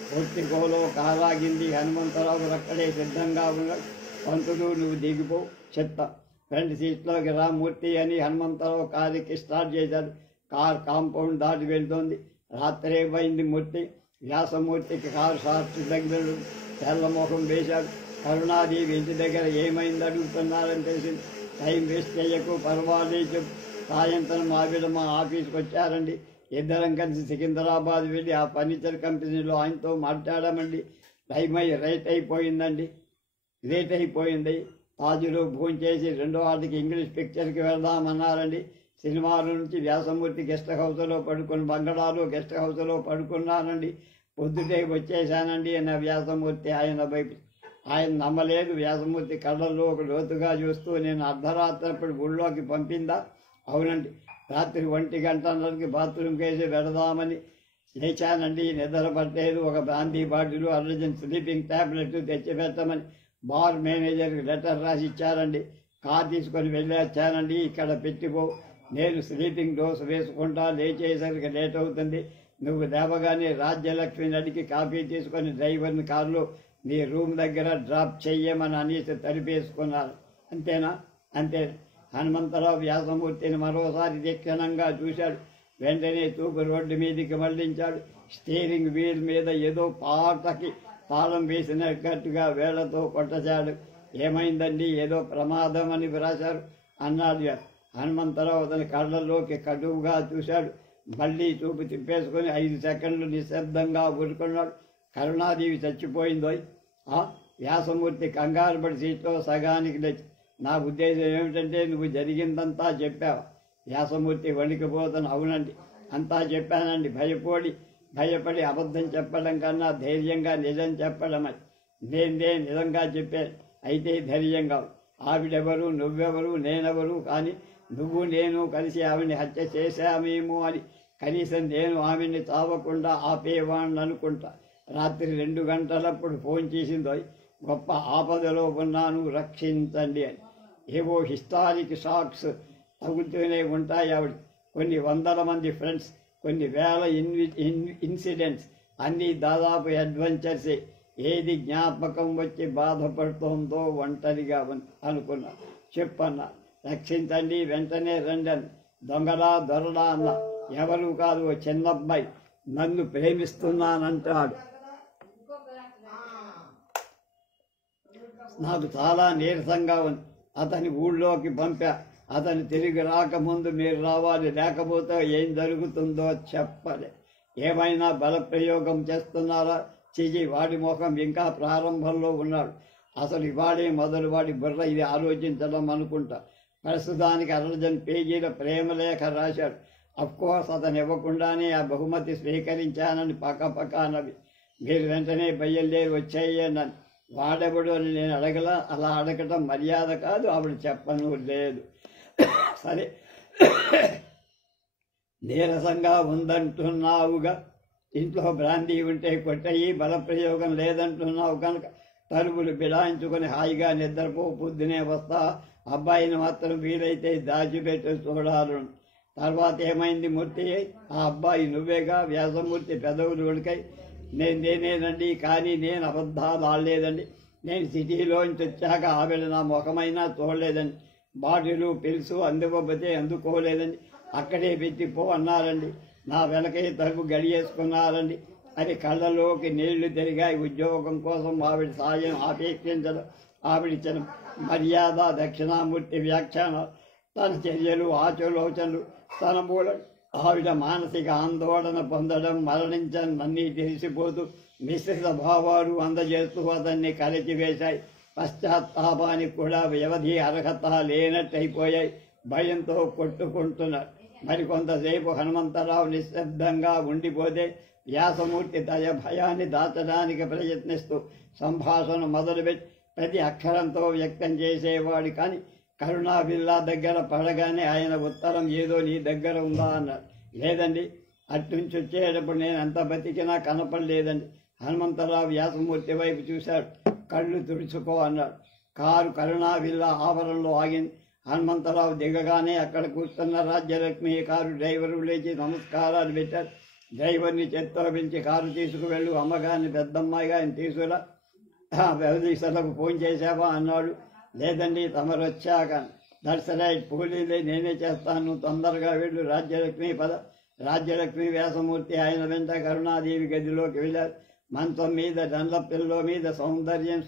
పూర్తికోలో కారాగింది. హనుమంతరావు అక్కడే సిద్ధంగా ఉన్నాడు. పంతులు, నువ్వు దిగిపో, చెప్తా. ఫ్రంట్ సీట్లోకి రా మూర్తి అని హనుమంతరావు కారుకి స్టార్ట్ చేశాడు. కార్ కాంపౌండ్ దాటి వెళ్తోంది. రాత్రే పోయింది మూర్తి. వ్యాసమూర్తికి కారు షార్ట్ దగ్గర తెల్లమోహం వేశాడు. కరుణాదేవి ఇంటి దగ్గర ఏమైంది అడుగుతున్నారని తెలిసింది. టైం వేస్ట్ చేయకు, పర్వాలేదు. సాయంత్రం ఆవిడ మా ఆఫీస్కి వచ్చారండి. ఇద్దరం కలిసి సికింద్రాబాద్ వెళ్ళి ఆ ఫర్నిచర్ కంపెనీలో ఆయనతో మాట్లాడామండి. టైం లేట్ అయిపోయింది. తాజులో భోంచేసి 2వ వాటికి ఇంగ్లీష్ పిక్చర్కి వెళ్దామన్నారండి. సినిమాల నుంచి వ్యాసమూర్తి గెస్ట్ హౌస్లో బంగళాలో గెస్ట్ హౌస్లో పడుకున్నానండి. పొద్దుటే వచ్చేశానండి అన్న వ్యాసమూర్తి ఆయన వైపు. ఆయన నమ్మలేదు. వ్యాసమూర్తి కళ్ళల్లో ఒక లోతుగా చూస్తూ, నేను అర్ధరాత్రప్పుడు గుళ్ళోకి పంపిందా? అవునండి. రాత్రి 1 గంటన్నరకి బాత్రూమ్ కేసి వెళదామని లేచానండి, నిద్ర పట్టలేదు. ఒక brandy bottle, urgent sleeping tablet తెచ్చిపెట్టమని బార్ మేనేజర్కి లెటర్ రాసి ఇచ్చారండి. కార్ తీసుకొని వెళ్ళొచ్చానండి. ఇక్కడ పెట్టిపో, నేను స్లీపింగ్ డోస్ వేసుకుంటా, లేచేసరికి లేట్ అవుతుంది. నువ్వు లేవగానే రాజ్యలక్ష్మిని అడిగి కాఫీ తీసుకొని డ్రైవర్ని కారులో నీ రూమ్ దగ్గర డ్రాప్ చెయ్యమని అనేసి తలిపేసుకున్నారు. అంతేనా? అంతే. హనుమంతరావు వ్యాసమూర్తిని మరోసారి తీక్షణంగా చూశాడు. వెంటనే తూపు రోడ్డు మీదికి మళ్లించాడు. స్టీరింగ్ వీల్ మీద ఏదో పాటకి తాళం వేసినట్టుగా వేళ్లతో కొట్టచాడు. ఏమైందండి? ఏదో ప్రమాదం అని వ్రాశారు అన్నాడు. హనుమంతరావు అతని కళ్ళల్లోకి కటువుగా చూశాడు. మళ్లీ చూపు తిప్పేసుకుని 5 సెకండ్లు నిశ్శబ్దంగా ఊరుకున్నాడు. కరుణాదేవి చచ్చిపోయిందో? వ్యాసమూర్తి కంగారు పడి సీట్లో సగానికి లేచి, నా ఉద్దేశం ఏమిటంటే నువ్వు జరిగిందంతా చెప్పావు. వ్యాసమూర్తి వణికిపోతాను. అవునండి, అంతా చెప్పానండి. భయపడి అబద్ధం చెప్పడం కన్నా ధైర్యంగా నిజం చెప్పడం అని. నేను నిజంగా చెప్పాను. అయితే ధైర్యంగా. ఆవిడెవరు, నువ్వెవరు, నేనెవరు? కానీ నువ్వు నేను కలిసి ఆవిడ్ని హత్య చేశామేమో అని కనీసం నేను ఆమెని చావకుండా ఆపేవాణ్ణి అనుకుంటా. రాత్రి 2 గంటలప్పుడు ఫోన్ చేసిందో, గొప్ప ఆపదలో ఉన్నాను, రక్షించండి అని. ఏవో హిస్టారిక్ షాక్స్ తగులుతూనే ఉంటాయి ఆవిడ. కొన్ని వందల మంది ఫ్రెండ్స్, కొన్ని వేల ఇన్సిడెంట్స్, అన్నీ దాదాపు అడ్వెంచర్సే. ఏది జ్ఞాపకం వచ్చి బాధపడుతోందో ఒంటరిగా అనుకున్నా. చెప్పన్నా, రక్షించండి, వెంటనే రండి. దొంగలా దొరలా అన్న. ఎవరు కాదు, ఓ చిన్నబ్బాయి నన్ను ప్రేమిస్తున్నానంటాడు. నాకు చాలా నీరసంగా ఉంది. అతని ఊళ్ళోకి పంపా. అతను తిరిగి రాకముందు మీరు రావాలి, లేకపోతే ఏం జరుగుతుందో చెప్పలే. ఏమైనా బలప్రయోగం చేస్తున్నారా? చిజి వాడి ముఖం ఇంకా ప్రారంభంలో ఉన్నాడు. అసలు ఇవాడే మొదలు వాడి బుర్ర ఇది ఆలోచించడం అనుకుంటా. ప్రస్తుతానికి 60 పేజీల ప్రేమలేఖ రాశాడు. అఫ్కోర్స్ అతను ఇవ్వకుండానే ఆ బహుమతి స్వీకరించానని పక్కపక్కనవి. మీరు వెంటనే బయలుదేరి వచ్చేయనని. వాడెవడు అని నేను అడగలా. అలా అడగటం మర్యాద కాదు. ఆవిడ చెప్పను లేదు. సరే, నీరసంగా ఉందంటున్నావుగా, ఇంట్లో బ్రాందీ ఉంటే కొట్టయి. బలప్రయోగం లేదంటున్నావు కనుక తలుపులు బిడాయించుకొని హాయిగా నిద్రపో. పొద్దునే వస్తా. అబ్బాయిని మాత్రం వీలైతే దాచిపెట్టి చూడాలి. తర్వాత ఏమైంది మూర్తి? ఆ అబ్బాయి నువ్వేగా? వ్యాసమూర్తి పెదవులు ఉడికాయి. నేనేనండి, కానీ నేను అబద్ధాలు ఆడలేదండి. నేను సిటీలోంచి వచ్చాక ఆవిడ నా ముఖమైనా చూడలేదండి. బాటిలు పిలుసు అందుకోకపోతే అందుకోలేదండి. అక్కడే పెట్టిపో అన్నారండి. నా వెనకే తలుపు గడియేసుకున్నారండి. అది కళ్ళలోకి నీళ్లు తిరిగాయి. ఉద్యోగం కోసం ఆవిడ సాయం ఆపేక్షించడం, ఆవిడిచ్చిన మర్యాద, దక్షిణామూర్తి వ్యాఖ్యానాలు, తన చర్యలు, ఆలోచనలు, తన మూలం, ఆవిడ మానసిక ఆందోళన పొందడం, మరణించడం అన్నీ తెలిసిపోతూ మిశ్రిత భావాలు అందజేస్తూ అతన్ని కలిచివేశాయి. పశ్చాత్తాపానికి కూడా వ్యవధి అర్హత లేనట్టయిపోయాయి. భయంతో కొట్టుకుంటున్నారు. మరికొంతసేపు హనుమంతరావు నిశ్శబ్దంగా ఉండిపోతే వ్యాసమూర్తి తన భయాన్ని దాచడానికి ప్రయత్నిస్తూ సంభాషణ మొదలుపెట్టి ప్రతి అక్షరంతో వ్యక్తం చేసేవాడు. కానీ కరుణా బిల్లా దగ్గర పడగానే ఆయన ఉత్తరం ఏదో నీ దగ్గర ఉందా అన్నాడు. లేదండి, అట్నుంచి వచ్చేటప్పుడు నేను ఎంత బతికినా కనపడలేదండి. హనుమంతరావు వ్యాసమూర్తి వైపు చూశాడు. కళ్ళు తుడుచుకో అన్నాడు. కారు కరుణా బిల్లా ఆవరణలో ఆగింది. హనుమంతరావు దిగగానే అక్కడ కూర్చున్న రాజ్యలక్ష్మి కారు డ్రైవరు లేచి నమస్కారాలు పెట్టారు. డ్రైవర్ని చేత్తో పిలిచి కారు తీసుకువెళ్ళు, అమ్మగారిని పెద్దమ్మాయి గారిని తీసుకురా. వ్యవధీసలకు ఫోన్ చేశావా అన్నాడు. లేదండి, తమరు వచ్చాక. దట్స్ రైట్, పోలీలే నేనే చేస్తాను, తొందరగా వెళ్ళు. రాజ్యలక్ష్మి పద. రాజ్యలక్ష్మి వ్యాసమూర్తి ఆయన వెంట కరుణాదేవి గదిలోకి వెళ్ళారు. మంచం మీద దండ్ల పిల్లో మీద సౌందర్యం,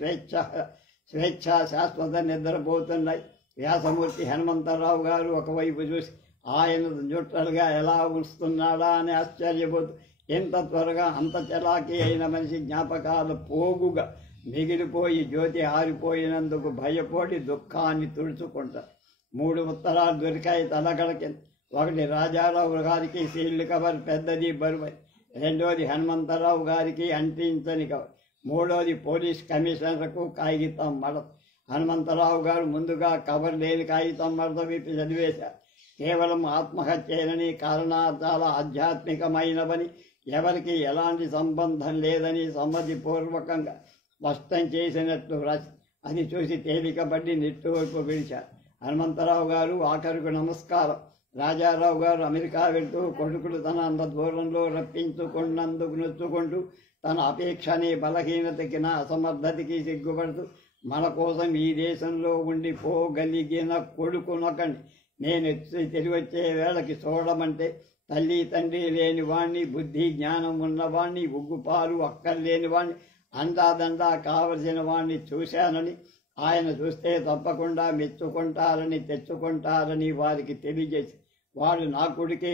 స్వేచ్ఛ శాశ్వత నిద్రపోతున్నాయి. వ్యాసమూర్తి హనుమంతరావు గారు ఒకవైపు చూసి ఆయన న్యూట్రల్గా ఎలా ఉంచుతున్నాడా అని ఆశ్చర్యపోతూ, ఎంత త్వరగా అంత చలాకీ అయిన మనిషి జ్ఞాపకాల పోగుగా మిగిలిపోయి జ్యోతి ఆరిపోయినందుకు భయపడి దుఃఖాన్ని తుడుచుకుంటారు. 3 ఉత్తరాలు దొరికాయి తలగడకి. ఒకటి రాజారావు గారికి సీల్డ్ కవర్, పెద్దది, బరువై. రెండోది హనుమంతరావు గారికి అంటించని కవర్. మూడోది పోలీస్ కమిషనర్కు కాగితం మడత. హనుమంతరావు గారు ముందుగా కవర్ లేని కాగితం మడత విప్పి చదివేశారు. కేవలం ఆత్మహత్యలని, కారణాలు చాలా ఆధ్యాత్మికమైనవని, ఎవరికి ఎలాంటి సంబంధం లేదని సమ్మతిపూర్వకంగా స్పష్టం చేసినట్లు వ్రాసి అది చూసి తేలికబడి నిట్టూర్పు పిలిచారు. హనుమంతరావు గారు ఆఖరుకు నమస్కారం. రాజారావు గారు అమెరికా వెళ్తూ కొడుకులు తన అంత దూరంలో రప్పించుకున్నందుకు నొచ్చుకుంటూ తన అపేక్షని బలహీనతకి నా అసమర్థతకి సిగ్గుపడుతూ మన కోసం ఈ దేశంలో ఉండిపోగలిగిన కొడుకునొకండి నేను తిరిగి వచ్చే వేళకి చూడమంటే తల్లి తండ్రి లేని వాణ్ణి, బుద్ధి జ్ఞానం ఉన్నవాణ్ణి, ఉగ్గుపాలు అక్కర్లేని వాణ్ణి, అందాదండా కావలసిన వాణ్ణి చూశానని, ఆయన చూస్తే తప్పకుండా మెచ్చుకుంటారని తెచ్చుకుంటారని వారికి తెలియజేసి వాడు నా కొడుకే,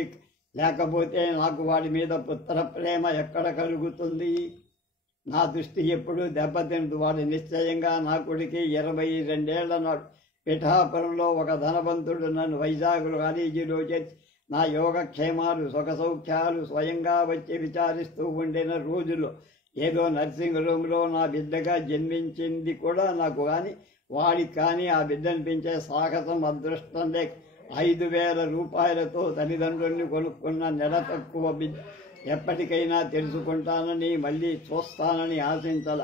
లేకపోతే నాకు వాడి మీద పుత్ర ప్రేమ ఎక్కడ కలుగుతుంది? నా దృష్టి ఎప్పుడూ దెబ్బతింటు. వాడు నిశ్చయంగా నా కొడుకే. 22 నాడు పిఠాపురంలో ఒక ధనవంతుడు నన్ను వైజాగ్ కాలేజీలో చేర్చి నా యోగక్షేమాలు సుఖ సౌఖ్యాలు స్వయంగా వచ్చి విచారిస్తూ ఉండిన రోజుల్లో ఏదో నర్సింగ్ రూమ్లో నా బిడ్డగా జన్మించింది కూడా నాకు కానీ వాడికి కానీ ఆ బిడ్డను పెంచే సాహసం అదృష్టం లేక 5,000 రూపాయలతో తల్లిదండ్రుల్ని కొనుక్కున్న నెల తక్కువ బిడ్డ ఎప్పటికైనా తెలుసుకుంటానని మళ్ళీ చూస్తానని ఆశించాల.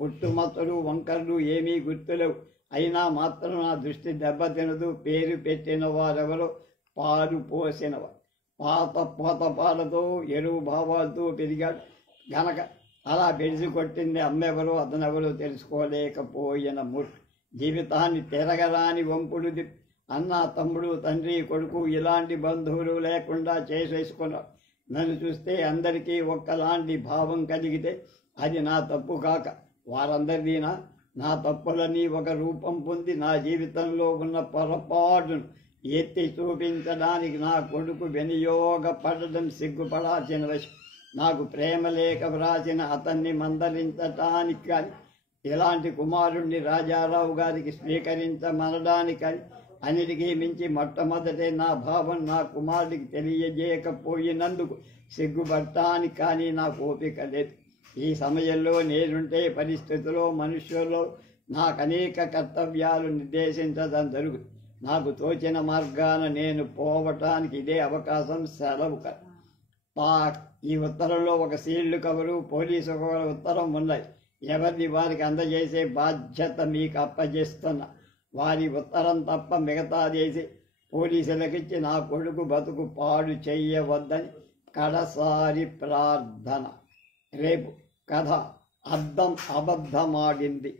పుట్టుమచ్చలు వంకర్లు ఏమీ గుర్తులేవు. అయినా మాత్రం నా దృష్టి దెబ్బతినదు. పేరు పెట్టిన వారెవరో పాలు పోసినవారు. పాత పాలతో ఎరువు భావాలతో పెరిగాడు గనక అలా పెడిసి కొట్టింది అమ్మెవరో అతనెవరో తెలుసుకోలేకపోయిన మూర్ఖు. జీవితాన్ని తిరగరాని వంపుడు అన్న, తమ్ముడు, తండ్రి, కొడుకు ఇలాంటి బంధువులు లేకుండా చేసేసుకున్నాడు. నన్ను చూస్తే అందరికీ ఒక్కలాంటి భావం కలిగితే అది నా తప్పు కాక వారందరిదీనా? నా తప్పులని ఒక రూపం పొంది నా జీవితంలో ఉన్న పొరపాటును ఎత్తి చూపించడానికి నా కొడుకు వినియోగపడడం సిగ్గుపడాల్సిన విషయం. నాకు ప్రేమ లేక వ్రాసిన అతన్ని మందలించటానికి కానీ ఇలాంటి కుమారుణ్ణి రాజారావు గారికి స్వీకరించమనడానికి కానీ అన్నిటికీ మించి మొట్టమొదటే నా భావం నా కుమారుడికి తెలియజేయకపోయినందుకు సిగ్గుపడటానికి కానీ నాకు ఓపిక లేదు. ఈ సమయంలో నేనుంటే పరిస్థితుల్లో మనుష్యుల్లో నాకు అనేక కర్తవ్యాలు నిర్దేశించడం జరుగుతుంది. నాకు తోచిన మార్గాన నేను పోవటానికి ఇదే అవకాశం, సెలవు. ఈ ఉత్తరంలో ఒక సీల్డ్ కవరు, పోలీసు ఉత్తరం ఉన్నాయి. ఎవరిని వారికి అందజేసే బాధ్యత మీకు అప్పజేస్తున్నా. వారి ఉత్తరం తప్ప మిగతా చేసి పోలీసులకిచ్చి నా కొడుకు బతుకు పాడు చెయ్యవద్దని కడసారి ప్రార్థన. రేపు కథ అబద్ధమాడింది.